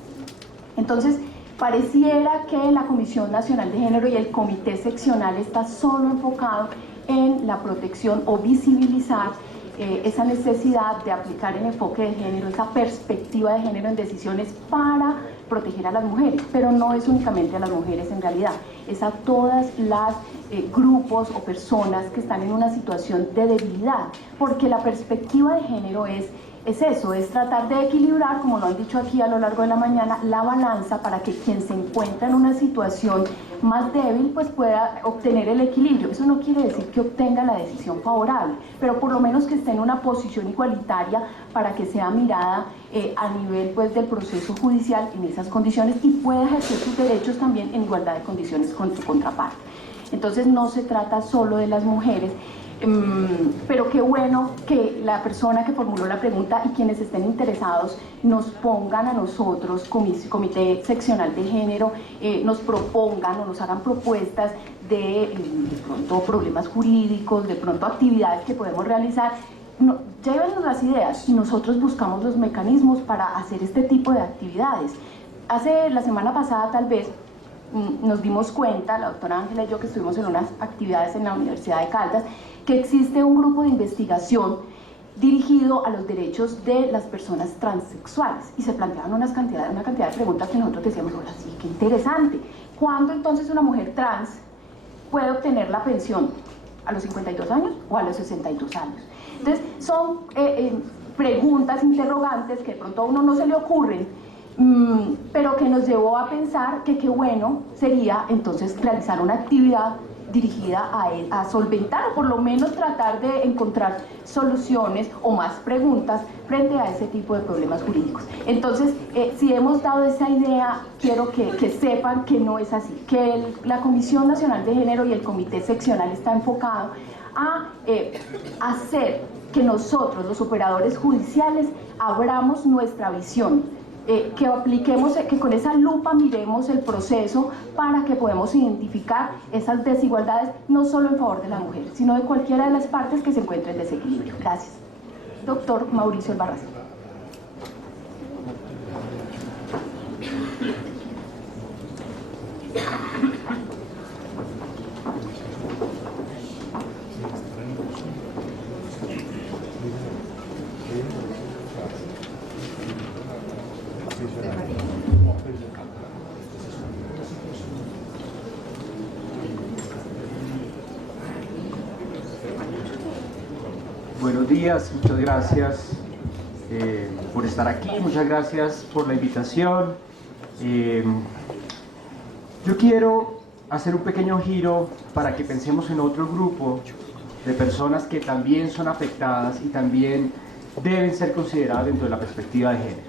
Entonces, pareciera que la Comisión Nacional de Género y el Comité Seccional está solo enfocado en la protección o visibilizar esa necesidad de aplicar el enfoque de género, esa perspectiva de género en decisiones para proteger a las mujeres, pero no es únicamente a las mujeres en realidad, es a todas las grupos o personas que están en una situación de debilidad, porque la perspectiva de género es es eso, es tratar de equilibrar, como lo han dicho aquí a lo largo de la mañana, la balanza para que quien se encuentra en una situación más débil pues pueda obtener el equilibrio. Eso no quiere decir que obtenga la decisión favorable, pero por lo menos que esté en una posición igualitaria para que sea mirada a nivel pues del proceso judicial en esas condiciones y pueda ejercer sus derechos también en igualdad de condiciones con su contraparte. Entonces no se trata solo de las mujeres, pero qué bueno que la persona que formuló la pregunta y quienes estén interesados nos pongan a nosotros, Comité Seccional de Género, nos propongan o nos hagan propuestas de pronto problemas jurídicos, de pronto actividades que podemos realizar. No, llévenos las ideas y nosotros buscamos los mecanismos para hacer este tipo de actividades. La semana pasada tal vez nos dimos cuenta, la doctora Ángela y yo que estuvimos en unas actividades en la Universidad de Caldas, que existe un grupo de investigación dirigido a los derechos de las personas transexuales y se planteaban una cantidad de preguntas que nosotros decíamos, ahora sí, qué interesante. ¿Cuándo entonces una mujer trans puede obtener la pensión? ¿A los 52 años o a los 62 años? Entonces son preguntas, interrogantes que de pronto a uno no se le ocurren, pero que nos llevó a pensar que qué bueno sería entonces realizar una actividad dirigida a solventar o por lo menos tratar de encontrar soluciones o más preguntas frente a ese tipo de problemas jurídicos. Entonces, si hemos dado esa idea, quiero que sepan que no es así, que la Comisión Nacional de Género y el Comité Seccional está enfocado a hacer que nosotros, los operadores judiciales, abramos nuestra visión, que apliquemos, que con esa lupa miremos el proceso para que podamos identificar esas desigualdades no solo en favor de la mujer, sino de cualquiera de las partes que se encuentren en desequilibrio. Gracias. Doctor Mauricio Albarrás. Buenos días, muchas gracias por estar aquí, muchas gracias por la invitación. Yo quiero hacer un pequeño giro para que pensemos en otro grupo de personas que también son afectadas y también deben ser consideradas dentro de la perspectiva de género,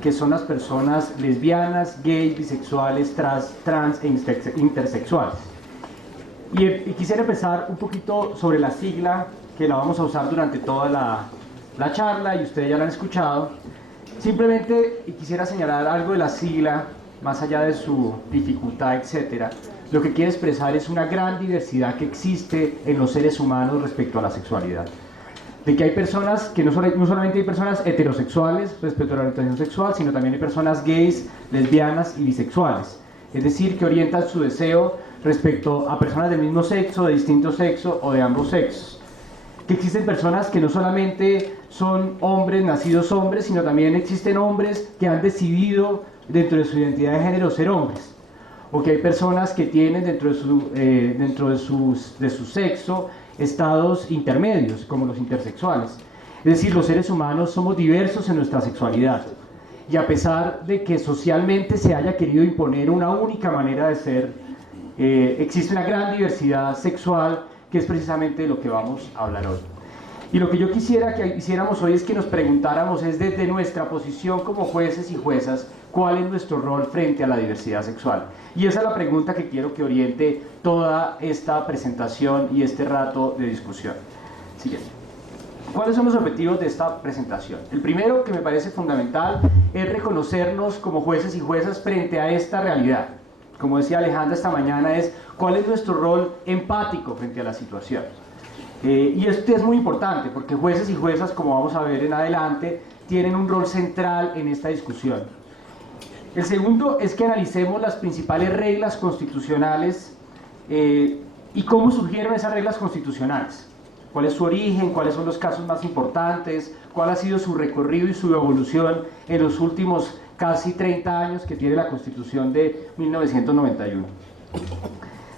que son las personas lesbianas, gays, bisexuales, trans e intersexuales. Y quisiera empezar un poquito sobre la sigla que la vamos a usar durante toda la charla y ustedes ya la han escuchado. Simplemente quisiera señalar algo de la sigla, más allá de su dificultad, etcétera. Lo que quiere expresar es una gran diversidad que existe en los seres humanos respecto a la sexualidad. De que hay personas, que no solamente hay personas heterosexuales respecto a la orientación sexual, sino también hay personas gays, lesbianas y bisexuales. Es decir, que orientan su deseo respecto a personas del mismo sexo, de distinto sexo o de ambos sexos. Que existen personas que no solamente son hombres, nacidos hombres, sino también existen hombres que han decidido dentro de su identidad de género ser hombres. O que hay personas que tienen dentro de su sexo estados intermedios, como los intersexuales. Es decir, los seres humanos somos diversos en nuestra sexualidad. Y a pesar de que socialmente se haya querido imponer una única manera de ser, existe una gran diversidad sexual, que es precisamente de lo que vamos a hablar hoy. Y lo que yo quisiera que hiciéramos hoy es que nos preguntáramos, es desde nuestra posición como jueces y juezas, ¿cuál es nuestro rol frente a la diversidad sexual? Y esa es la pregunta que quiero que oriente toda esta presentación y este rato de discusión. Siguiente. ¿Cuáles son los objetivos de esta presentación? El primero, que me parece fundamental, es reconocernos como jueces y juezas frente a esta realidad. Como decía Alejandra esta mañana, es cuál es nuestro rol empático frente a la situación. Y esto es muy importante porque jueces y juezas, como vamos a ver en adelante, tienen un rol central en esta discusión. El segundo es que analicemos las principales reglas constitucionales y cómo surgieron esas reglas constitucionales. ¿Cuál es su origen? ¿Cuáles son los casos más importantes? ¿Cuál ha sido su recorrido y su evolución en los últimos casi 30 años que tiene la Constitución de 1991?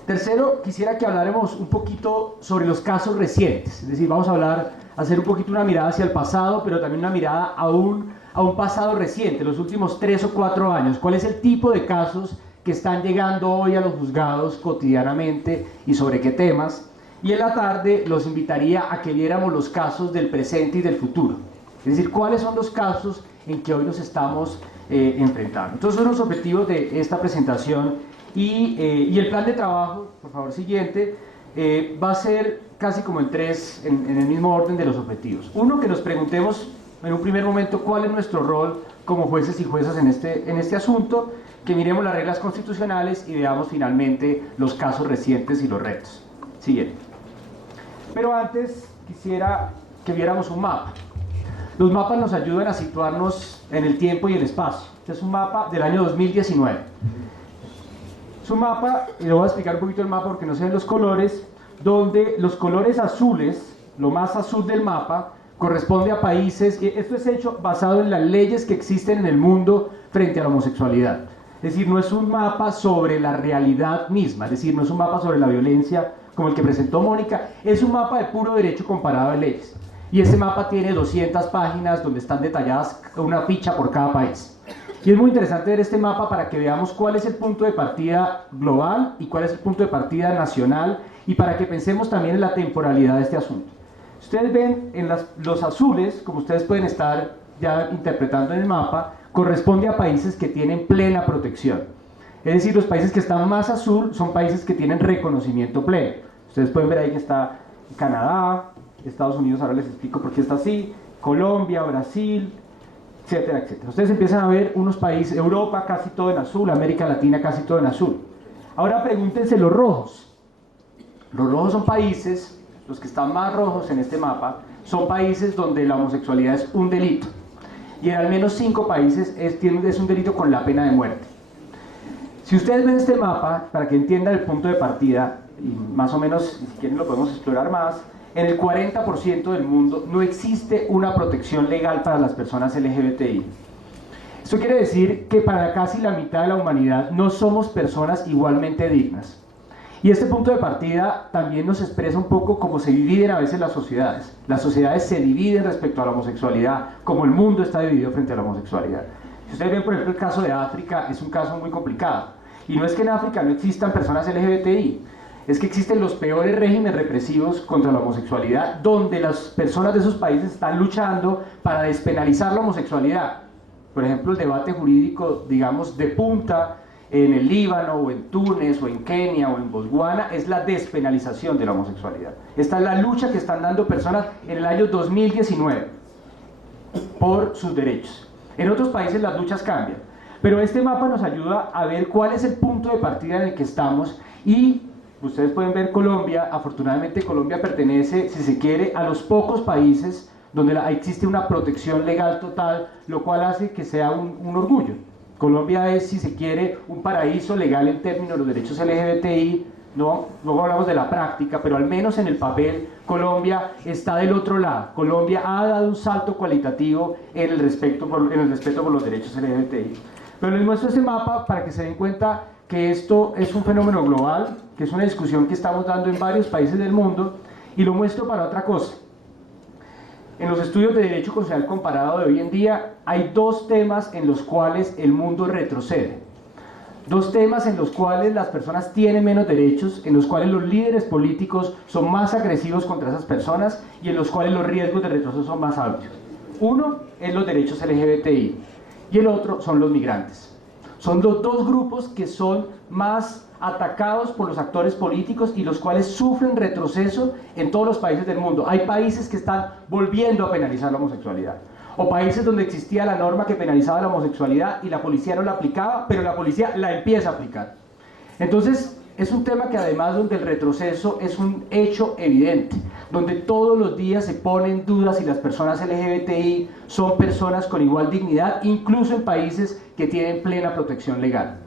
Tercero, quisiera que habláramos un poquito sobre los casos recientes, es decir, vamos a hacer un poquito una mirada hacia el pasado, pero también una mirada a un pasado reciente, los últimos 3 o 4 años. ¿Cuál es el tipo de casos que están llegando hoy a los juzgados cotidianamente y sobre qué temas? Y en la tarde los invitaría a que viéramos los casos del presente y del futuro, es decir, cuáles son los casos en que hoy nos estamos enfrentando. Entonces son los objetivos de esta presentación y el plan de trabajo, por favor, siguiente, va a ser casi como en el mismo orden de los objetivos. Uno, que nos preguntemos en un primer momento cuál es nuestro rol como jueces y juezas en este asunto, que miremos las reglas constitucionales y veamos finalmente los casos recientes y los retos. Siguiente. Pero antes quisiera que viéramos un mapa. Los mapas nos ayudan a situarnos en el tiempo y el espacio. Este es un mapa del año 2019. Es un mapa, y le voy a explicar un poquito el mapa porque no se ven los colores, donde los colores azules, lo más azul del mapa, corresponde a países, esto es hecho basado en las leyes que existen en el mundo frente a la homosexualidad. Es decir, no es un mapa sobre la realidad misma, es decir, no es un mapa sobre la violencia como el que presentó Mónica, es un mapa de puro derecho comparado de leyes. Y este mapa tiene 200 páginas donde están detalladas una ficha por cada país. Y es muy interesante ver este mapa para que veamos cuál es el punto de partida global y cuál es el punto de partida nacional y para que pensemos también en la temporalidad de este asunto. Ustedes ven en los azules, como ustedes pueden estar ya interpretando en el mapa, corresponde a países que tienen plena protección. Es decir, los países que están más azul son países que tienen reconocimiento pleno. Ustedes pueden ver ahí que está Canadá, Estados Unidos, ahora les explico por qué está así, Colombia, Brasil, etcétera, etcétera. Ustedes empiezan a ver unos países, Europa casi todo en azul, América Latina casi todo en azul. Ahora pregúntense los rojos. Los rojos son países, los que están más rojos en este mapa, son países donde la homosexualidad es un delito. Y en al menos 5 países es un delito con la pena de muerte. Si ustedes ven este mapa, para que entiendan el punto de partida, y más o menos, si quieren lo podemos explorar más, en el 40% del mundo no existe una protección legal para las personas LGBTI. Esto quiere decir que para casi la mitad de la humanidad no somos personas igualmente dignas. Y este punto de partida también nos expresa un poco cómo se dividen a veces las sociedades. Las sociedades se dividen respecto a la homosexualidad, como el mundo está dividido frente a la homosexualidad. Si ustedes ven, por ejemplo, el caso de África, es un caso muy complicado. Y no es que en África no existan personas LGBTI, es que existen los peores regímenes represivos contra la homosexualidad, donde las personas de esos países están luchando para despenalizar la homosexualidad. Por ejemplo, el debate jurídico, digamos, de punta en el Líbano, o en Túnez, o en Kenia, o en Botswana, es la despenalización de la homosexualidad. Esta es la lucha que están dando personas en el año 2019 por sus derechos. En otros países las luchas cambian, pero este mapa nos ayuda a ver cuál es el punto de partida en el que estamos y ustedes pueden ver Colombia. Afortunadamente Colombia pertenece, si se quiere, a los pocos países donde existe una protección legal total, lo cual hace que sea un orgullo. Colombia es, si se quiere, un paraíso legal en términos de los derechos LGBTI. No, luego hablamos de la práctica, pero al menos en el papel Colombia está del otro lado. Colombia ha dado un salto cualitativo en el respeto por los derechos LGBTI. Pero les muestro este mapa para que se den cuenta que esto es un fenómeno global, que es una discusión que estamos dando en varios países del mundo, y lo muestro para otra cosa. En los estudios de derecho constitucional comparado de hoy en día hay 2 temas en los cuales el mundo retrocede. 2 temas en los cuales las personas tienen menos derechos, en los cuales los líderes políticos son más agresivos contra esas personas y en los cuales los riesgos de retroceso son más amplios. Uno es los derechos LGBTI y el otro son los migrantes. Son los 2 grupos que son más atacados por los actores políticos y los cuales sufren retroceso en todos los países del mundo. Hay países que están volviendo a penalizar la homosexualidad, o países donde existía la norma que penalizaba la homosexualidad y la policía no la aplicaba, pero la policía la empieza a aplicar. Entonces es un tema que además donde el retroceso es un hecho evidente, donde todos los días se ponen dudas si las personas LGBTI son personas con igual dignidad, incluso en países que tienen plena protección legal.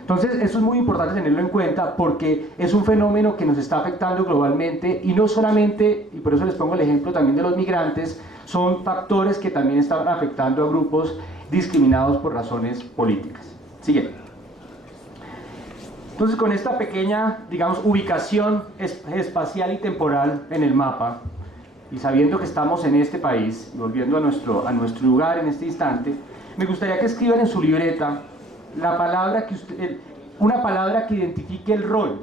Entonces eso es muy importante tenerlo en cuenta porque es un fenómeno que nos está afectando globalmente y no solamente, y por eso les pongo el ejemplo también de los migrantes, son factores que también están afectando a grupos discriminados por razones políticas. Siguiente. Entonces, con esta pequeña, digamos, ubicación espacial y temporal en el mapa, y sabiendo que estamos en este país, volviendo a nuestro lugar en este instante, me gustaría que escriban en su libreta la palabra una palabra que identifique el rol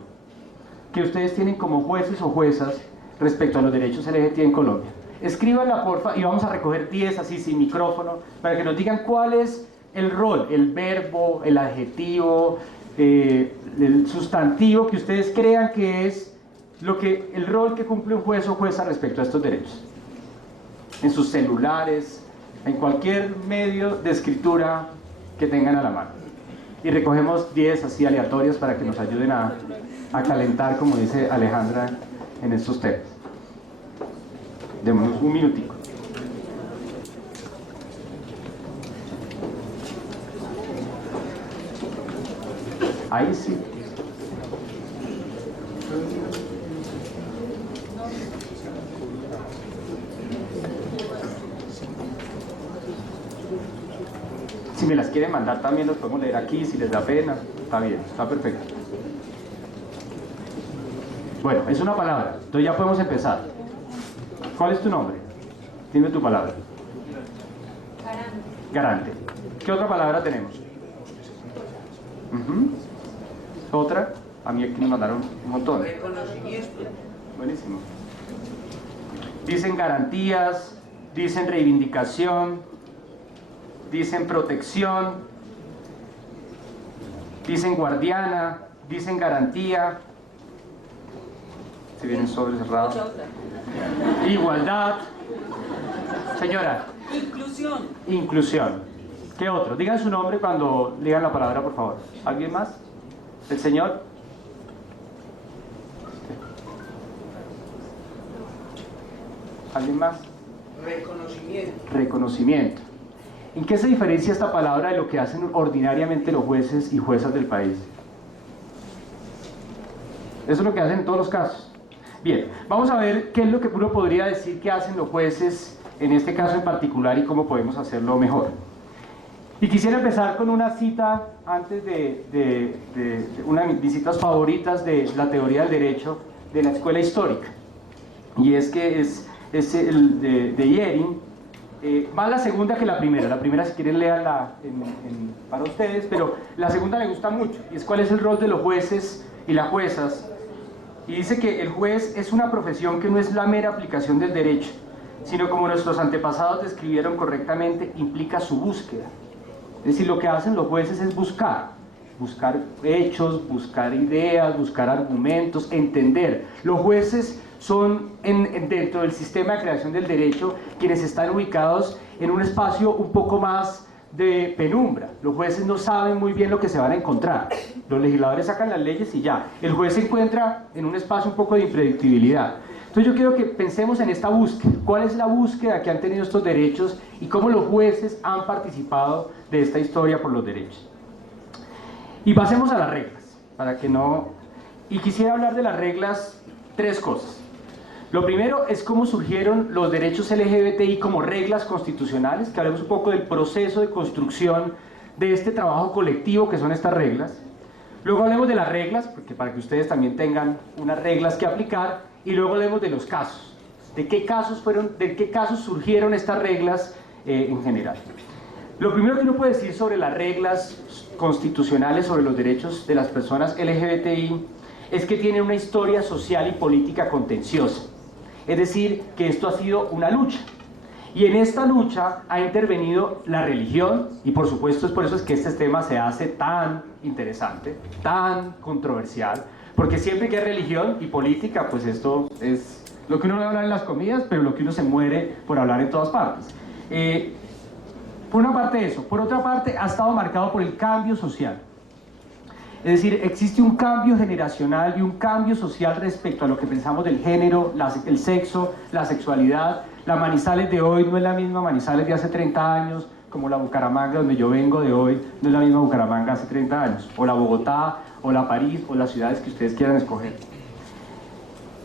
que ustedes tienen como jueces o juezas respecto a los derechos LGBT en Colombia. Escríbanla, porfa, y vamos a recoger 10 así sin micrófono, para que nos digan cuál es el rol, el verbo, el adjetivo, el sustantivo que ustedes crean que es el rol que cumple un juez o jueza respecto a estos derechos. En sus celulares, en cualquier medio de escritura que tengan a la mano. Y recogemos 10 así aleatorias para que nos ayuden a calentar, como dice Alejandra, en estos temas. Démonos un minutico. Ahí sí. Si me las quieren mandar también los podemos leer aquí, si les da pena. Está bien, está perfecto. Bueno, es una palabra, entonces ya podemos empezar. ¿Cuál es tu nombre? Dime tu palabra. Garante. ¿Qué otra palabra tenemos? ¿Otra? A mí aquí me mandaron un montón. Reconocimiento. Buenísimo. Dicen garantías, dicen reivindicación, dicen protección, dicen guardiana, dicen garantía. Si vienen sobre cerrados. Igualdad. Señora. Inclusión. Inclusión. ¿Qué otro? Digan su nombre cuando digan la palabra, por favor. ¿Alguien más? ¿El señor? ¿Alguien más? Reconocimiento. Reconocimiento. ¿En qué se diferencia esta palabra de lo que hacen ordinariamente los jueces y juezas del país? Eso es lo que hacen en todos los casos. Bien, vamos a ver qué es lo que uno podría decir que hacen los jueces en este caso en particular y cómo podemos hacerlo mejor. Y quisiera empezar con una cita antes de una de mis citas favoritas de la teoría del derecho de la escuela histórica. Y es que es el de Yering, más la segunda que la primera si quieren leerla para ustedes, pero la segunda me gusta mucho, y es cuál es el rol de los jueces y las juezas. Y dice que el juez es una profesión que no es la mera aplicación del derecho, sino como nuestros antepasados describieron correctamente, implica su búsqueda. Es decir, lo que hacen los jueces es buscar hechos, buscar ideas, buscar argumentos, entender. Los jueces son dentro del sistema de creación del derecho quienes están ubicados en un espacio un poco más de penumbra. Los jueces no saben muy bien lo que se van a encontrar. Los legisladores sacan las leyes y ya. El juez se encuentra en un espacio un poco de impredictibilidad. Entonces yo quiero que pensemos en esta búsqueda. ¿Cuál es la búsqueda que han tenido estos derechos y cómo los jueces han participado de esta historia por los derechos? Y pasemos a las reglas, para que no... Y quisiera hablar de las reglas, 3 cosas. Lo primero es cómo surgieron los derechos LGBTI como reglas constitucionales, que hablemos un poco del proceso de construcción de este trabajo colectivo que son estas reglas. Luego hablemos de las reglas, porque para que ustedes también tengan unas reglas que aplicar, y luego hablemos de los casos, de qué casos surgieron estas reglas en general. Lo primero que uno puede decir sobre las reglas constitucionales sobre los derechos de las personas LGBTI es que tienen una historia social y política contenciosa. Es decir, que esto ha sido una lucha. Y en esta lucha ha intervenido la religión, y por supuesto es por eso es que este tema se hace tan interesante, tan controversial, porque siempre que hay religión y política, pues esto es lo que uno va a hablar en las comidas, pero lo que uno se muere por hablar en todas partes. Por una parte eso, por otra parte ha estado marcado por el cambio social. Es decir, existe un cambio generacional y un cambio social respecto a lo que pensamos del género, el sexo, la sexualidad. La Manizales de hoy no es la misma Manizales de hace 30 años, como la Bucaramanga donde yo vengo de hoy, no es la misma Bucaramanga hace 30 años, o la Bogotá, o la París, o las ciudades que ustedes quieran escoger.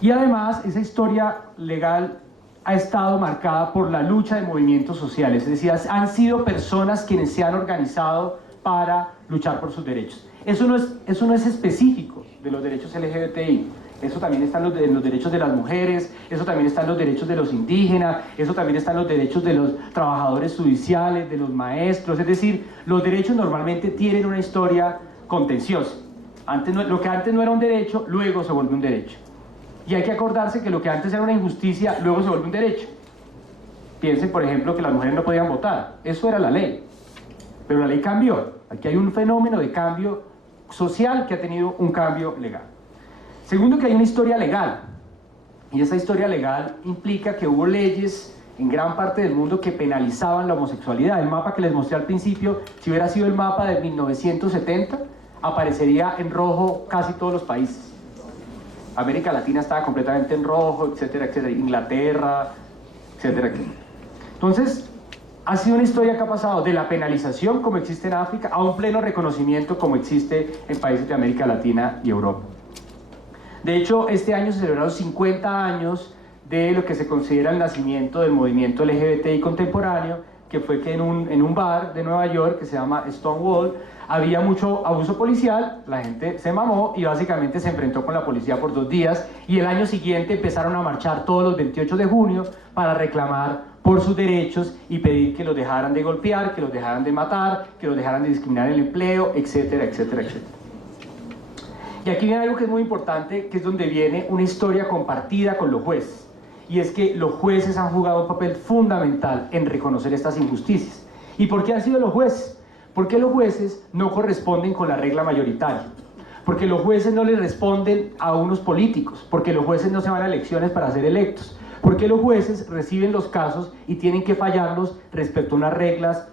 Y además, esa historia legal ha estado marcada por la lucha de movimientos sociales, es decir, han sido personas quienes se han organizado para luchar por sus derechos. Eso no es específico de los derechos LGBTI. Eso también está en los derechos de las mujeres, eso también está en los derechos de los indígenas, eso también está en los derechos de los trabajadores judiciales, de los maestros. Es decir, los derechos normalmente tienen una historia contenciosa. Lo que antes no era un derecho, luego se vuelve un derecho. Y hay que acordarse que lo que antes era una injusticia, luego se vuelve un derecho. Piensen, por ejemplo, que las mujeres no podían votar. Eso era la ley. Pero la ley cambió. Aquí hay un fenómeno de cambio social que ha tenido un cambio legal. Segundo, que hay una historia legal. Y esa historia legal implica que hubo leyes en gran parte del mundo que penalizaban la homosexualidad. El mapa que les mostré al principio, si hubiera sido el mapa de 1970, aparecería en rojo casi todos los países. América Latina estaba completamente en rojo, etcétera, etcétera. Inglaterra, etcétera, etcétera. Entonces, ha sido una historia que ha pasado de la penalización, como existe en África, a un pleno reconocimiento, como existe en países de América Latina y Europa. De hecho, este año se celebraron 50 años de lo que se considera el nacimiento del movimiento LGBTI contemporáneo, que fue que en un bar de Nueva York, que se llama Stonewall, había mucho abuso policial, la gente se mamó y básicamente se enfrentó con la policía por 2 días, y el año siguiente empezaron a marchar todos los 28 de junio para reclamar por sus derechos y pedir que los dejaran de golpear, que los dejaran de matar, que los dejaran de discriminar en el empleo, etcétera, etcétera, etcétera. Y aquí viene algo que es muy importante, que es donde viene una historia compartida con los jueces. Y es que los jueces han jugado un papel fundamental en reconocer estas injusticias. ¿Y por qué han sido los jueces? Porque los jueces no corresponden con la regla mayoritaria. Porque los jueces no le responden a unos políticos. Porque los jueces no se van a elecciones para ser electos. Porque los jueces reciben los casos y tienen que fallarlos respecto a unas reglas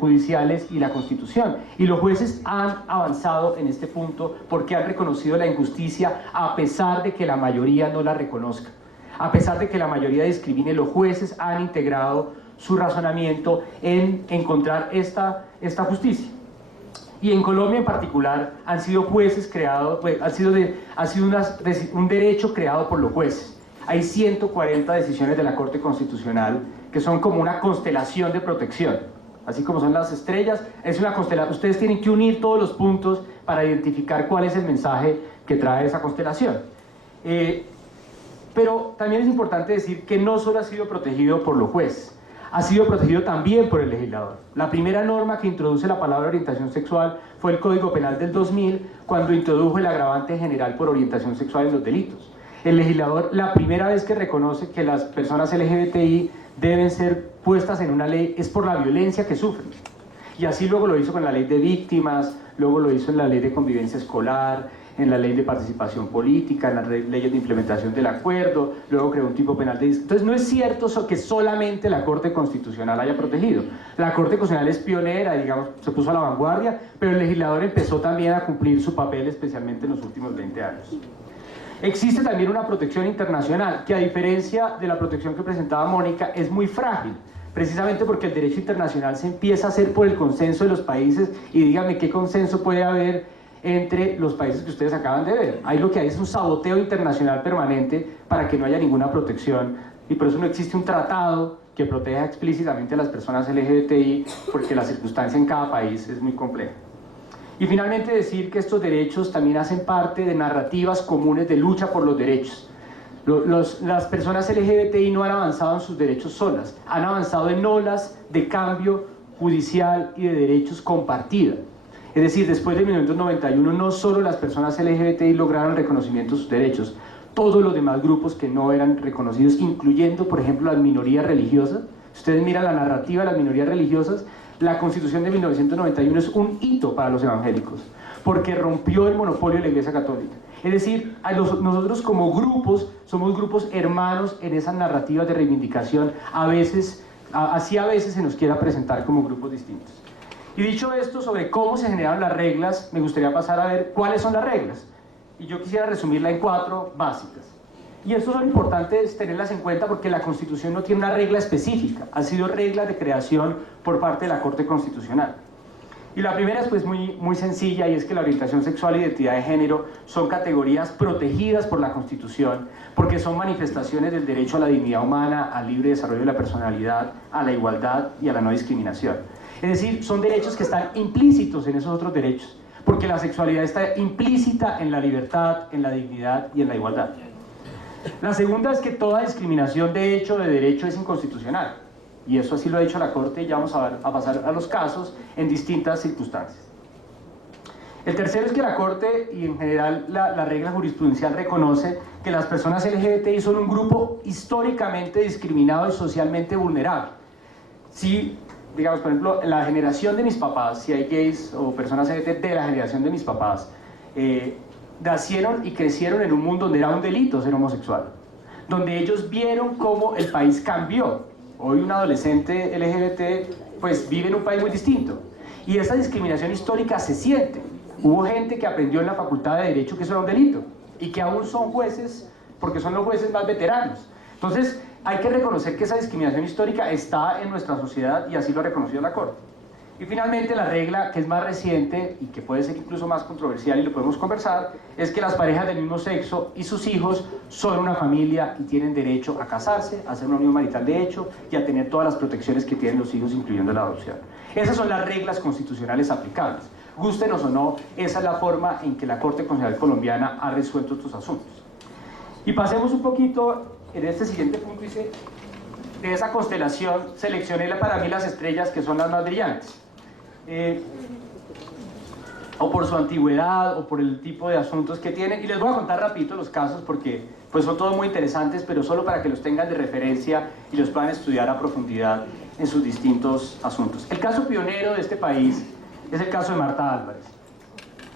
judiciales y la Constitución. Y los jueces han avanzado en este punto porque han reconocido la injusticia a pesar de que la mayoría no la reconozca. A pesar de que la mayoría discrimine, los jueces han integrado su razonamiento en encontrar esta justicia. Y en Colombia en particular han sido jueces creados, ha sido un derecho creado por los jueces. Hay 140 decisiones de la Corte Constitucional que son como una constelación de protección. Así como son las estrellas, es una constelación. Ustedes tienen que unir todos los puntos para identificar cuál es el mensaje que trae esa constelación. Pero también es importante decir que no solo ha sido protegido por los jueces, ha sido protegido también por el legislador. La primera norma que introduce la palabra orientación sexual fue el Código Penal del 2000, cuando introdujo el agravante general por orientación sexual en los delitos. El legislador, la primera vez que reconoce que las personas LGBTI deben ser puestas en una ley, es por la violencia que sufren. Y así luego lo hizo con la ley de víctimas, luego lo hizo en la ley de convivencia escolar, en la ley de participación política, en las leyes de implementación del acuerdo, luego creó un tipo penal de... Entonces no es cierto que solamente la Corte Constitucional haya protegido. La Corte Constitucional es pionera, digamos, se puso a la vanguardia, pero el legislador empezó también a cumplir su papel, especialmente en los últimos 20 años. Existe también una protección internacional, que a diferencia de la protección que presentaba Mónica, es muy frágil, precisamente porque el derecho internacional se empieza a hacer por el consenso de los países, y díganme qué consenso puede haber entre los países que ustedes acaban de ver. Ahí lo que hay es un saboteo internacional permanente para que no haya ninguna protección, y por eso no existe un tratado que proteja explícitamente a las personas LGBTI, porque la circunstancia en cada país es muy compleja. Y finalmente decir que estos derechos también hacen parte de narrativas comunes de lucha por los derechos. Las personas LGBTI no han avanzado en sus derechos solas, han avanzado en olas de cambio judicial y de derechos compartida. Es decir, después de 1991 no solo las personas LGBTI lograron reconocimiento de sus derechos, todos los demás grupos que no eran reconocidos, incluyendo por ejemplo las minorías religiosas. Si ustedes miran la narrativa de las minorías religiosas, la Constitución de 1991 es un hito para los evangélicos, porque rompió el monopolio de la Iglesia Católica. Es decir, nosotros como grupos somos grupos hermanos en esas narrativas de reivindicación, así a veces se nos quiera presentar como grupos distintos. Y dicho esto sobre cómo se generan las reglas, me gustaría pasar a ver cuáles son las reglas. Y yo quisiera resumirla en 4 básicas. Y esto son importantes tenerlas en cuenta porque la Constitución no tiene una regla específica, han sido reglas de creación por parte de la Corte Constitucional. Y la primera es pues muy sencilla, y es que la orientación sexual e identidad de género son categorías protegidas por la Constitución porque son manifestaciones del derecho a la dignidad humana, al libre desarrollo de la personalidad, a la igualdad y a la no discriminación. Es decir, son derechos que están implícitos en esos otros derechos. porque la sexualidad está implícita en la libertad, en la dignidad y en la igualdad. La segunda es que toda discriminación de hecho o de derecho es inconstitucional, y eso así lo ha dicho la Corte, y ya vamos a pasar a los casos en distintas circunstancias. El tercero es que la Corte y en general la regla jurisprudencial reconoce que las personas LGBTI son un grupo históricamente discriminado y socialmente vulnerable. Si, digamos, por ejemplo, en la generación de mis papás, si hay gays o personas LGBT de la generación de mis papás, nacieron y crecieron en un mundo donde era un delito ser homosexual, donde ellos vieron cómo el país cambió. Hoy un adolescente LGBT pues vive en un país muy distinto, y esa discriminación histórica se siente. Hubo gente que aprendió en la Facultad de Derecho que eso era un delito, y que aún son jueces, porque son los jueces más veteranos. Entonces, hay que reconocer que esa discriminación histórica está en nuestra sociedad, y así lo ha reconocido la Corte. Y finalmente, la regla que es más reciente, y que puede ser incluso más controversial, y lo podemos conversar, es que las parejas del mismo sexo y sus hijos son una familia y tienen derecho a casarse, a hacer una unión marital de hecho, y a tener todas las protecciones que tienen los hijos, incluyendo la adopción. Esas son las reglas constitucionales aplicables. Gústenos o no, esa es la forma en que la Corte Constitucional colombiana ha resuelto estos asuntos. Y pasemos un poquito, en este siguiente punto dice, de esa constelación seleccioné para mí las estrellas que son las más brillantes. O por su antigüedad, o por el tipo de asuntos que tienen, y les voy a contar rapidito los casos porque pues son todos muy interesantes, pero solo para que los tengan de referencia y los puedan estudiar a profundidad en sus distintos asuntos. El caso pionero de este país es el caso de Marta Álvarez.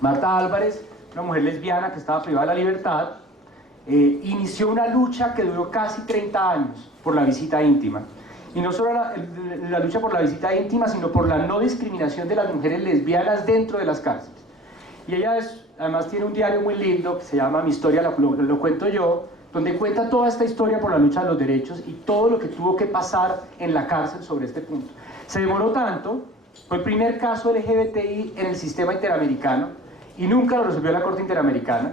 Marta Álvarez, una mujer lesbiana que estaba privada de la libertad, inició una lucha que duró casi 30 años por la visita íntima. Y no solo la lucha por la visita íntima, sino por la no discriminación de las mujeres lesbianas dentro de las cárceles. Y ella además tiene un diario muy lindo que se llama Mi Historia lo cuento yo, donde cuenta toda esta historia por la lucha de los derechos y todo lo que tuvo que pasar en la cárcel sobre este punto. Se demoró tanto, fue el primer caso LGBTI en el sistema interamericano y nunca lo resolvió la Corte Interamericana,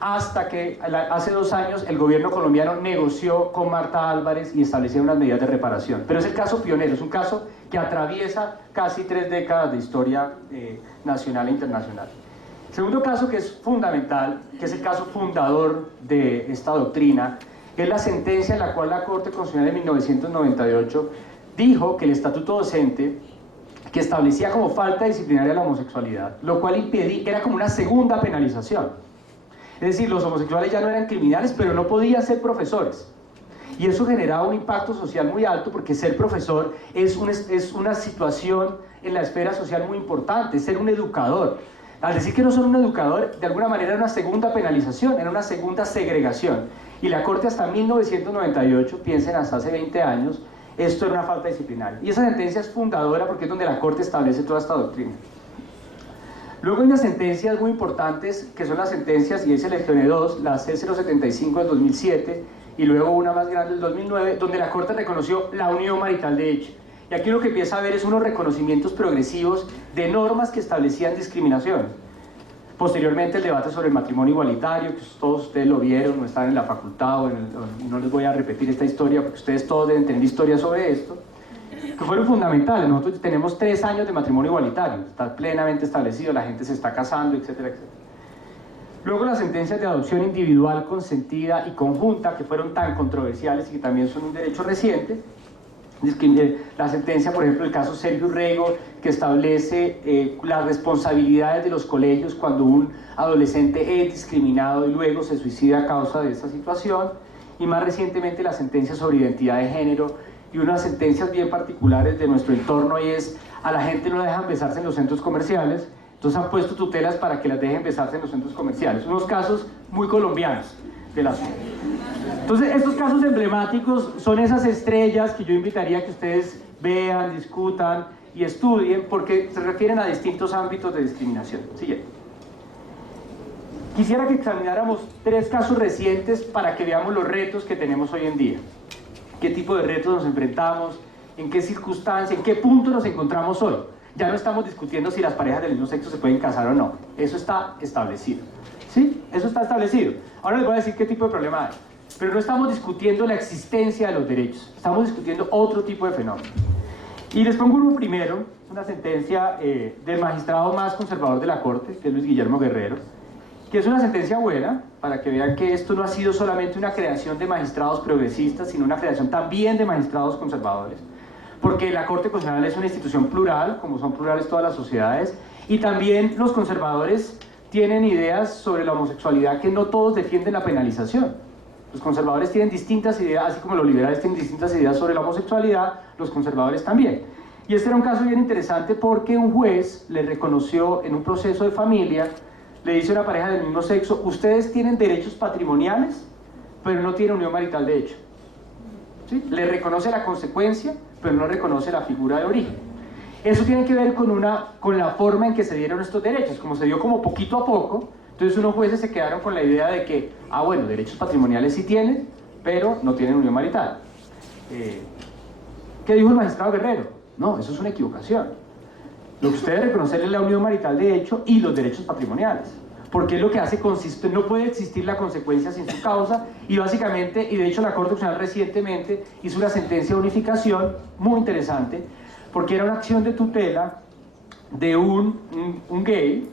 hasta que hace 2 años el gobierno colombiano negoció con Marta Álvarez y establecieron unas medidas de reparación. Pero es el caso pionero, es un caso que atraviesa casi 3 décadas de historia nacional e internacional. Segundo caso que es fundamental, que es el caso fundador de esta doctrina, es la sentencia en la cual la Corte Constitucional de 1998 dijo que el estatuto docente, que establecía como falta disciplinaria la homosexualidad, lo cual impedía, era como una segunda penalización. Es decir, los homosexuales ya no eran criminales, pero no podían ser profesores. Y eso generaba un impacto social muy alto, porque ser profesor es una situación en la esfera social muy importante, ser un educador. Al decir que no son un educador, de alguna manera era una segunda penalización, era una segunda segregación. Y la Corte hasta 1998, piensen hasta hace 20 años, esto era una falta disciplinaria. Y esa sentencia es fundadora porque es donde la Corte establece toda esta doctrina. Luego hay unas sentencias muy importantes, que son las sentencias, y ahí seleccioné 2, la C075 del 2007, y luego una más grande del 2009, donde la Corte reconoció la unión marital de hecho. Y aquí lo que empieza a ver es unos reconocimientos progresivos de normas que establecían discriminación. Posteriormente el debate sobre el matrimonio igualitario, que todos ustedes lo vieron, no están en la facultad, no les voy a repetir esta historia, porque ustedes todos deben tener historia sobre esto, que fueron fundamentales. Nosotros tenemos 3 años de matrimonio igualitario, está plenamente establecido, la gente se está casando, etcétera, etcétera. Luego las sentencias de adopción individual, consentida y conjunta, que fueron tan controversiales y que también son un derecho reciente. La sentencia, por ejemplo, el caso Sergio Rego, que establece las responsabilidades de los colegios cuando un adolescente es discriminado y luego se suicida a causa de esta situación. Y más recientemente la sentencia sobre identidad de género, y unas sentencias bien particulares de nuestro entorno, y es: a la gente no la dejan besarse en los centros comerciales, entonces han puesto tutelas para que las dejen besarse en los centros comerciales. Unos casos muy colombianos del asunto. Entonces, estos casos emblemáticos son esas estrellas que yo invitaría a que ustedes vean, discutan y estudien, porque se refieren a distintos ámbitos de discriminación. Siguiente. Quisiera que examináramos 3 casos recientes para que veamos los retos que tenemos hoy en día. ¿Qué tipo de retos nos enfrentamos? ¿En qué circunstancia? ¿En qué punto nos encontramos hoy? Ya no estamos discutiendo si las parejas del mismo sexo se pueden casar o no. Eso está establecido. ¿Sí? Eso está establecido. Ahora les voy a decir qué tipo de problema hay. Pero no estamos discutiendo la existencia de los derechos. Estamos discutiendo otro tipo de fenómeno. Y les pongo uno primero, una sentencia del magistrado más conservador de la Corte, que es Luis Guillermo Guerrero, que es una sentencia buena, para que vean que esto no ha sido solamente una creación de magistrados progresistas, sino una creación también de magistrados conservadores, porque la Corte Constitucional es una institución plural, como son plurales todas las sociedades, y también los conservadores tienen ideas sobre la homosexualidad que no todos defienden la penalización. Los conservadores tienen distintas ideas, así como los liberales tienen distintas ideas sobre la homosexualidad, los conservadores también. Y este era un caso bien interesante porque un juez le reconoció en un proceso de familia, le dice a una pareja del mismo sexo: ustedes tienen derechos patrimoniales, pero no tienen unión marital de hecho. ¿Sí? Le reconoce la consecuencia, pero no reconoce la figura de origen. Eso tiene que ver con la forma en que se dieron estos derechos, como se dio como poquito a poco. Entonces unos jueces se quedaron con la idea de que, bueno, derechos patrimoniales sí tienen, pero no tienen unión marital. ¿Qué dijo el magistrado Guerrero? No, eso es una equivocación. Lo que usted debe reconocer es la unión marital de hecho y los derechos patrimoniales, porque es lo que hace consiste, no puede existir la consecuencia sin su causa, y básicamente, y de hecho la Corte Constitucional recientemente hizo una sentencia de unificación muy interesante, porque era una acción de tutela de un gay,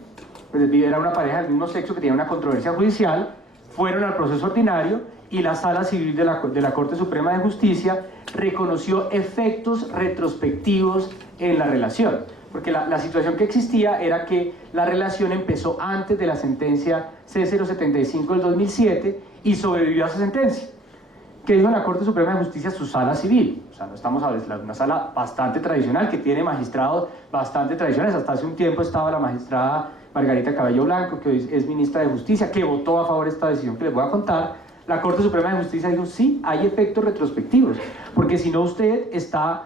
pues era una pareja del mismo sexo que tenía una controversia judicial, fueron al proceso ordinario y la Sala Civil de la Corte Suprema de Justicia reconoció efectos retrospectivos en la relación, porque la situación que existía era que la relación empezó antes de la sentencia C075 del 2007 y sobrevivió a esa sentencia. ¿Qué dijo la Corte Suprema de Justicia? Su sala civil. O sea, no estamos hablando de una sala bastante tradicional, que tiene magistrados bastante tradicionales. Hasta hace un tiempo estaba la magistrada Margarita Cabello Blanco, que hoy es ministra de Justicia, que votó a favor de esta decisión que les voy a contar. La Corte Suprema de Justicia dijo: sí, hay efectos retrospectivos, porque si no usted está,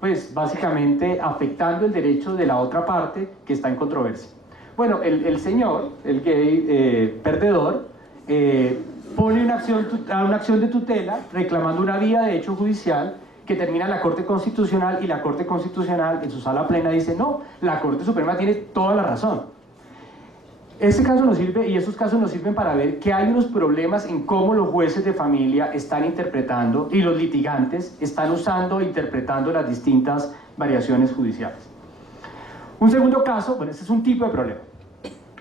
pues, básicamente afectando el derecho de la otra parte que está en controversia. Bueno, el señor, el gay perdedor, pone una acción de tutela reclamando una vía de hecho judicial que termina en la Corte Constitucional, y la Corte Constitucional en su sala plena dice: no, la Corte Suprema tiene toda la razón. Este caso nos sirve, y estos casos nos sirven para ver que hay unos problemas en cómo los jueces de familia están interpretando, y los litigantes están usando e interpretando las distintas variaciones judiciales. Un segundo caso, bueno, este es un tipo de problema.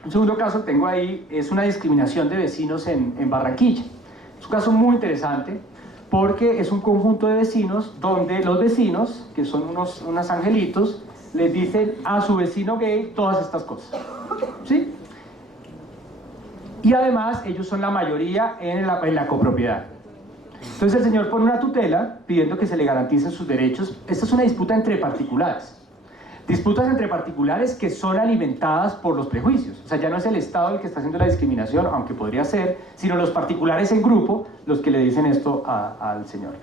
Un segundo caso que tengo ahí es una discriminación de vecinos en Barranquilla. Es un caso muy interesante porque es un conjunto de vecinos donde los vecinos, que son unos angelitos, les dicen a su vecino gay todas estas cosas, ¿sí? Y además ellos son la mayoría en la copropiedad. Entonces el señor pone una tutela pidiendo que se le garanticen sus derechos. Esta es una disputa entre particulares. Disputas entre particulares que son alimentadas por los prejuicios. O sea, ya no es el Estado el que está haciendo la discriminación, aunque podría ser, sino los particulares en grupo los que le dicen esto al señor.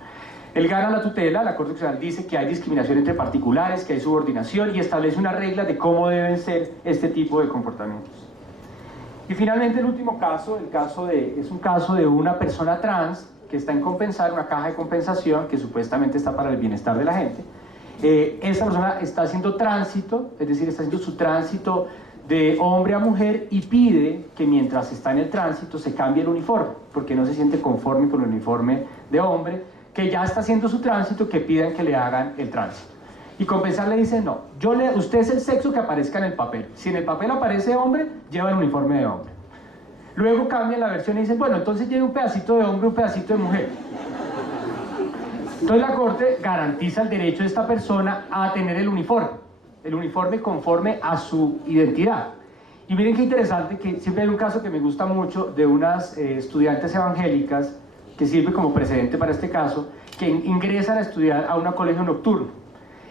Él gana la tutela, la Corte Constitucional dice que hay discriminación entre particulares, que hay subordinación, y establece una regla de cómo deben ser este tipo de comportamientos. Y finalmente el último caso, es un caso de una persona trans que está en compensar, una caja de compensación que supuestamente está para el bienestar de la gente. Esta persona está haciendo tránsito, es decir, está haciendo su tránsito de hombre a mujer, y pide que mientras está en el tránsito se cambie el uniforme, porque no se siente conforme con el uniforme de hombre, que ya está haciendo su tránsito, que pidan que le hagan el tránsito. Y Compensar le dice: no, usted es el sexo que aparezca en el papel. Si en el papel aparece hombre, lleva el uniforme de hombre. Luego cambian la versión y dicen: bueno, entonces lleva un pedacito de hombre, un pedacito de mujer. Entonces la Corte garantiza el derecho de esta persona a tener el uniforme conforme a su identidad. Y miren qué interesante, que siempre hay un caso que me gusta mucho de unas estudiantes evangélicas, que sirve como precedente para este caso, que ingresan a estudiar a un colegio nocturno.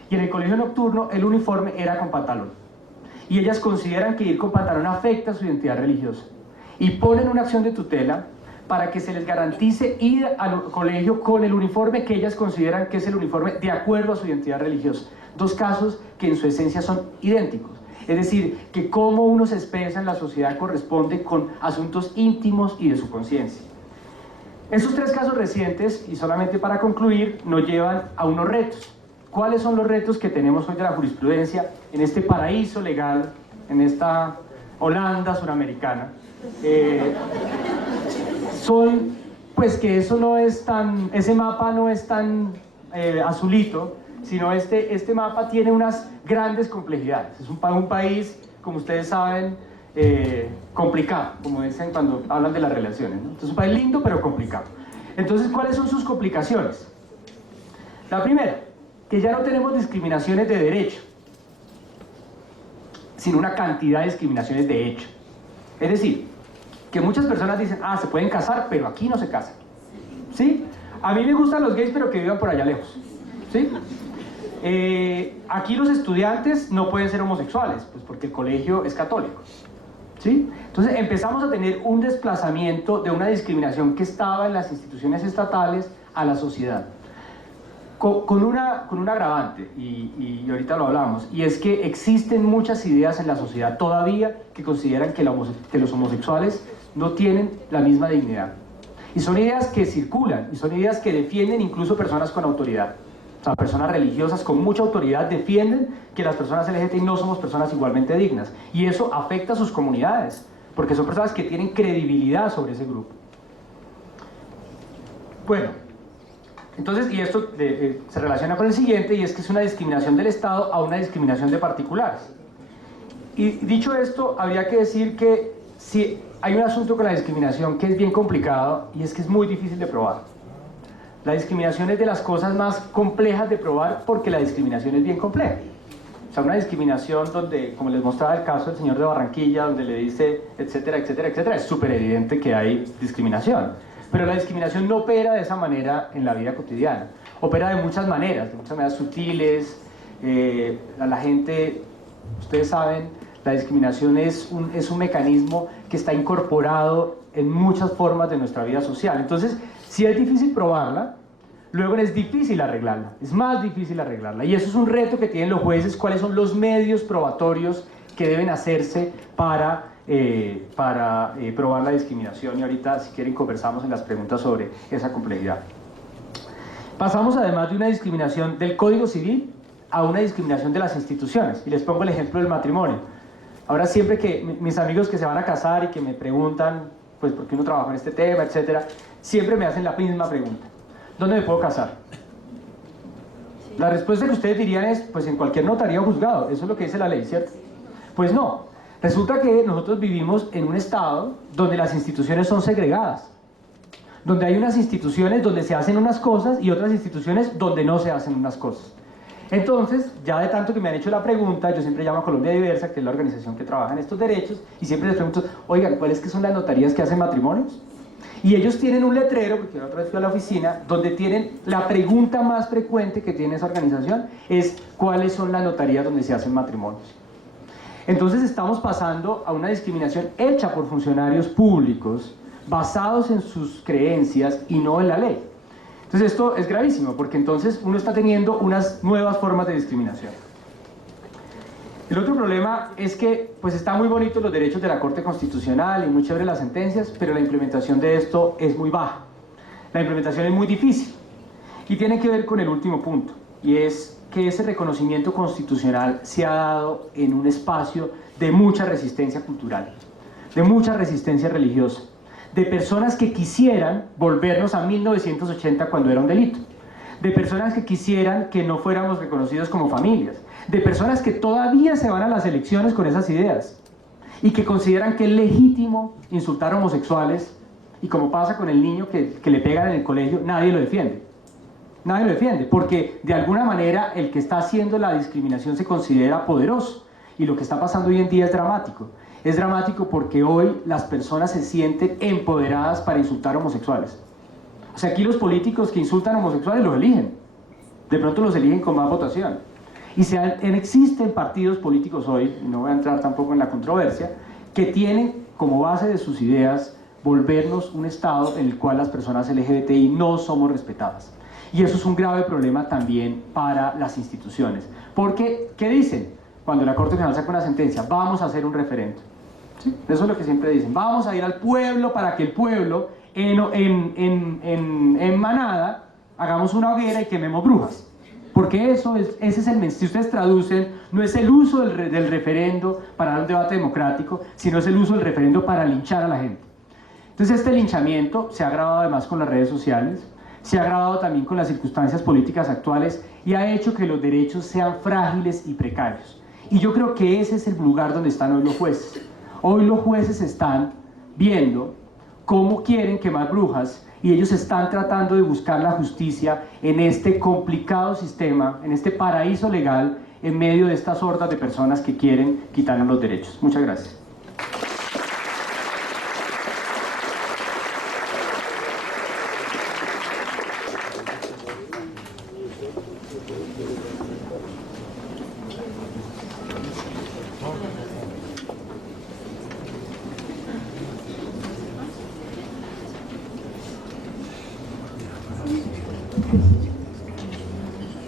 Y en el colegio nocturno el uniforme era con pantalón. Y ellas consideran que ir con pantalón afecta su identidad religiosa. Y ponen una acción de tutela para que se les garantice ir al colegio con el uniforme que ellas consideran que es el uniforme de acuerdo a su identidad religiosa. Dos casos que en su esencia son idénticos. Es decir, que cómo uno se expresa en la sociedad corresponde con asuntos íntimos y de su conciencia. Estos tres casos recientes, y solamente para concluir, nos llevan a unos retos. ¿Cuáles son los retos que tenemos hoy de la jurisprudencia en este paraíso legal, en esta Holanda suramericana? Son, pues, que eso no es tan, ese mapa no es tan azulito, sino este mapa tiene unas grandes complejidades. Es un país, como ustedes saben, complicado, como dicen cuando hablan de las relaciones, ¿no? Entonces, es un país lindo, pero complicado. Entonces, ¿cuáles son sus complicaciones? La primera, que ya no tenemos discriminaciones de derecho, sino una cantidad de discriminaciones de hecho. Es decir, que muchas personas dicen, ah, se pueden casar, pero aquí no se casan. ¿Sí? A mí me gustan los gays, pero que vivan por allá lejos. ¿Sí? Aquí los estudiantes no pueden ser homosexuales, pues porque el colegio es católico. ¿Sí? Entonces empezamos a tener un desplazamiento de una discriminación que estaba en las instituciones estatales a la sociedad. Con un agravante, y ahorita lo hablamos, y es que existen muchas ideas en la sociedad todavía que consideran que los homosexuales no tienen la misma dignidad. Y son ideas que circulan, y son ideas que defienden incluso personas con autoridad. O sea, personas religiosas con mucha autoridad defienden que las personas LGBTI no somos personas igualmente dignas. Y eso afecta a sus comunidades, porque son personas que tienen credibilidad sobre ese grupo. Bueno, entonces, y esto se relaciona con el siguiente, y es que es una discriminación del Estado a una discriminación de particulares. Y dicho esto, habría que decir que si hay un asunto con la discriminación que es bien complicado, y es que es muy difícil de probar. La discriminación es de las cosas más complejas de probar porque la discriminación es bien compleja. O sea, una discriminación donde, como les mostraba el caso del señor de Barranquilla, donde le dice, etcétera, etcétera, etcétera, es súper evidente que hay discriminación. Pero la discriminación no opera de esa manera en la vida cotidiana. Opera de muchas maneras sutiles. A la gente, ustedes saben, la discriminación es un mecanismo que está incorporado en muchas formas de nuestra vida social. Entonces, si es difícil probarla, luego es difícil arreglarla, es más difícil arreglarla. Y eso es un reto que tienen los jueces, cuáles son los medios probatorios que deben hacerse para probar la discriminación. Y ahorita, si quieren, conversamos en las preguntas sobre esa complejidad. Pasamos además de una discriminación del Código Civil a una discriminación de las instituciones. Y les pongo el ejemplo del matrimonio. Ahora, siempre que mis amigos que se van a casar y que me preguntan, pues, ¿por qué uno trabaja en este tema, etcétera? Siempre me hacen la misma pregunta. ¿Dónde me puedo casar? La respuesta que ustedes dirían es, pues en cualquier notaría o juzgado. Eso es lo que dice la ley, ¿cierto? Pues no. Resulta que nosotros vivimos en un estado donde las instituciones son segregadas. Donde hay unas instituciones donde se hacen unas cosas y otras instituciones donde no se hacen unas cosas. Entonces, ya de tanto que me han hecho la pregunta, yo siempre llamo a Colombia Diversa, que es la organización que trabaja en estos derechos, y siempre les pregunto, oigan, ¿cuáles que son las notarías que hacen matrimonios? Y ellos tienen un letrero, porque la otra vez fui a la oficina, donde tienen la pregunta más frecuente que tiene esa organización, es ¿cuáles son las notarías donde se hacen matrimonios? Entonces estamos pasando a una discriminación hecha por funcionarios públicos, basados en sus creencias y no en la ley. Entonces esto es gravísimo, porque entonces uno está teniendo unas nuevas formas de discriminación. El otro problema es que pues está muy bonito los derechos de la Corte Constitucional y muy chévere las sentencias, pero la implementación de esto es muy baja. La implementación es muy difícil y tiene que ver con el último punto, y es que ese reconocimiento constitucional se ha dado en un espacio de mucha resistencia cultural, de mucha resistencia religiosa, de personas que quisieran volvernos a 1980 cuando era un delito, de personas que quisieran que no fuéramos reconocidos como familias, de personas que todavía se van a las elecciones con esas ideas y que consideran que es legítimo insultar a homosexuales, y como pasa con el niño que le pegan en el colegio, nadie lo defiende. Nadie lo defiende, porque de alguna manera el que está haciendo la discriminación se considera poderoso, y lo que está pasando hoy en día es dramático. Es dramático porque hoy las personas se sienten empoderadas para insultar a homosexuales. O sea, aquí los políticos que insultan a homosexuales los eligen. De pronto los eligen con más votación. Y existen partidos políticos hoy, y no voy a entrar tampoco en la controversia, que tienen como base de sus ideas volvernos un estado en el cual las personas LGBTI no somos respetadas. Y eso es un grave problema también para las instituciones. Porque, ¿qué dicen? Cuando la Corte General saca una sentencia, vamos a hacer un referendo. ¿Sí? Eso es lo que siempre dicen. Vamos a ir al pueblo para que el pueblo, en manada, hagamos una hoguera y quememos brujas. Porque ese es el mensaje. Si ustedes traducen, no es el uso del referendo para dar un debate democrático, sino es el uso del referendo para linchar a la gente. Entonces este linchamiento se ha agravado además con las redes sociales, se ha agravado también con las circunstancias políticas actuales, y ha hecho que los derechos sean frágiles y precarios. Y yo creo que ese es el lugar donde están hoy los jueces. Hoy los jueces están viendo cómo quieren quemar brujas y ellos están tratando de buscar la justicia en este complicado sistema, en este paraíso legal, en medio de estas hordas de personas que quieren quitarnos los derechos. Muchas gracias.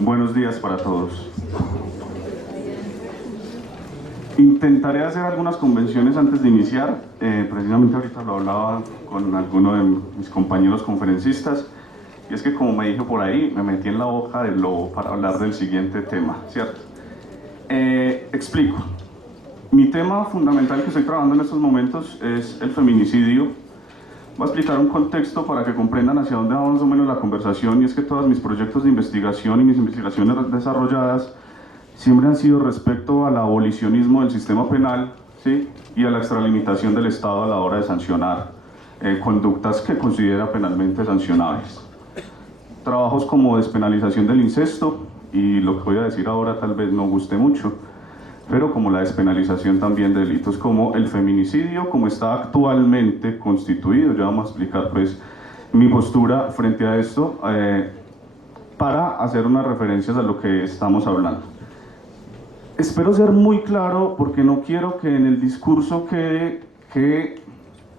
Buenos días para todos. Intentaré hacer algunas convenciones antes de iniciar. Precisamente ahorita lo hablaba con alguno de mis compañeros conferencistas, y es que, como me dijo por ahí, me metí en la boca del lobo para hablar del siguiente tema, ¿cierto? Explico. Mi tema fundamental que estoy trabajando en estos momentos es el feminicidio. Voy a explicar un contexto para que comprendan hacia dónde va más o menos la conversación, y es que todos mis proyectos de investigación y mis investigaciones desarrolladas siempre han sido respecto al abolicionismo del sistema penal, ¿sí? Y a la extralimitación del Estado a la hora de sancionar conductas que considera penalmente sancionables. Trabajos como despenalización del incesto, y lo que voy a decir ahora tal vez no guste mucho, pero como la despenalización también de delitos como el feminicidio, como está actualmente constituido. Ya vamos a explicar pues mi postura frente a esto para hacer unas referencias a lo que estamos hablando. Espero ser muy claro porque no quiero que en el discurso quede que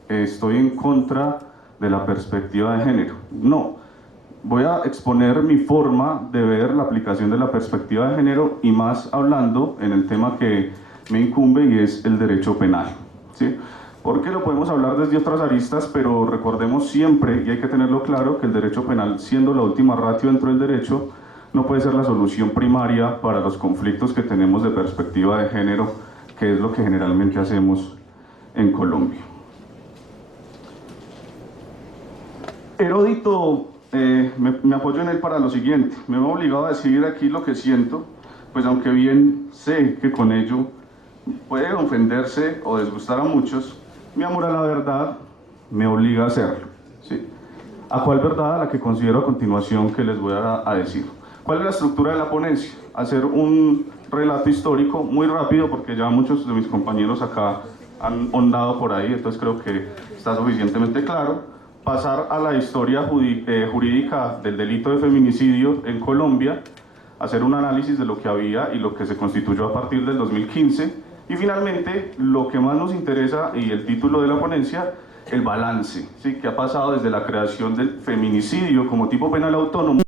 estoy en contra de la perspectiva de género. No. Voy a exponer mi forma de ver la aplicación de la perspectiva de género, y más hablando en el tema que me incumbe, y es el derecho penal, ¿sí? Porque lo podemos hablar desde otras aristas, pero recordemos siempre, y hay que tenerlo claro, que el derecho penal, siendo la última ratio dentro del derecho, no puede ser la solución primaria para los conflictos que tenemos de perspectiva de género, que es lo que generalmente hacemos en Colombia. Heródoto, me apoyo en él para lo siguiente. Me veo obligado a decir aquí lo que siento, pues aunque bien sé que con ello puede ofenderse o desgustar a muchos, mi amor a la verdad me obliga a hacerlo, ¿sí? ¿A cuál verdad? A la que considero a continuación que les voy a decir. ¿Cuál es la estructura de la ponencia? Hacer un relato histórico muy rápido, porque ya muchos de mis compañeros acá han ahondado por ahí, entonces creo que está suficientemente claro. Pasar a la historia jurídica del delito de feminicidio en Colombia, hacer un análisis de lo que había y lo que se constituyó a partir del 2015, y finalmente, lo que más nos interesa y el título de la ponencia, el balance, ¿sí? Que ha pasado desde la creación del feminicidio como tipo penal autónomo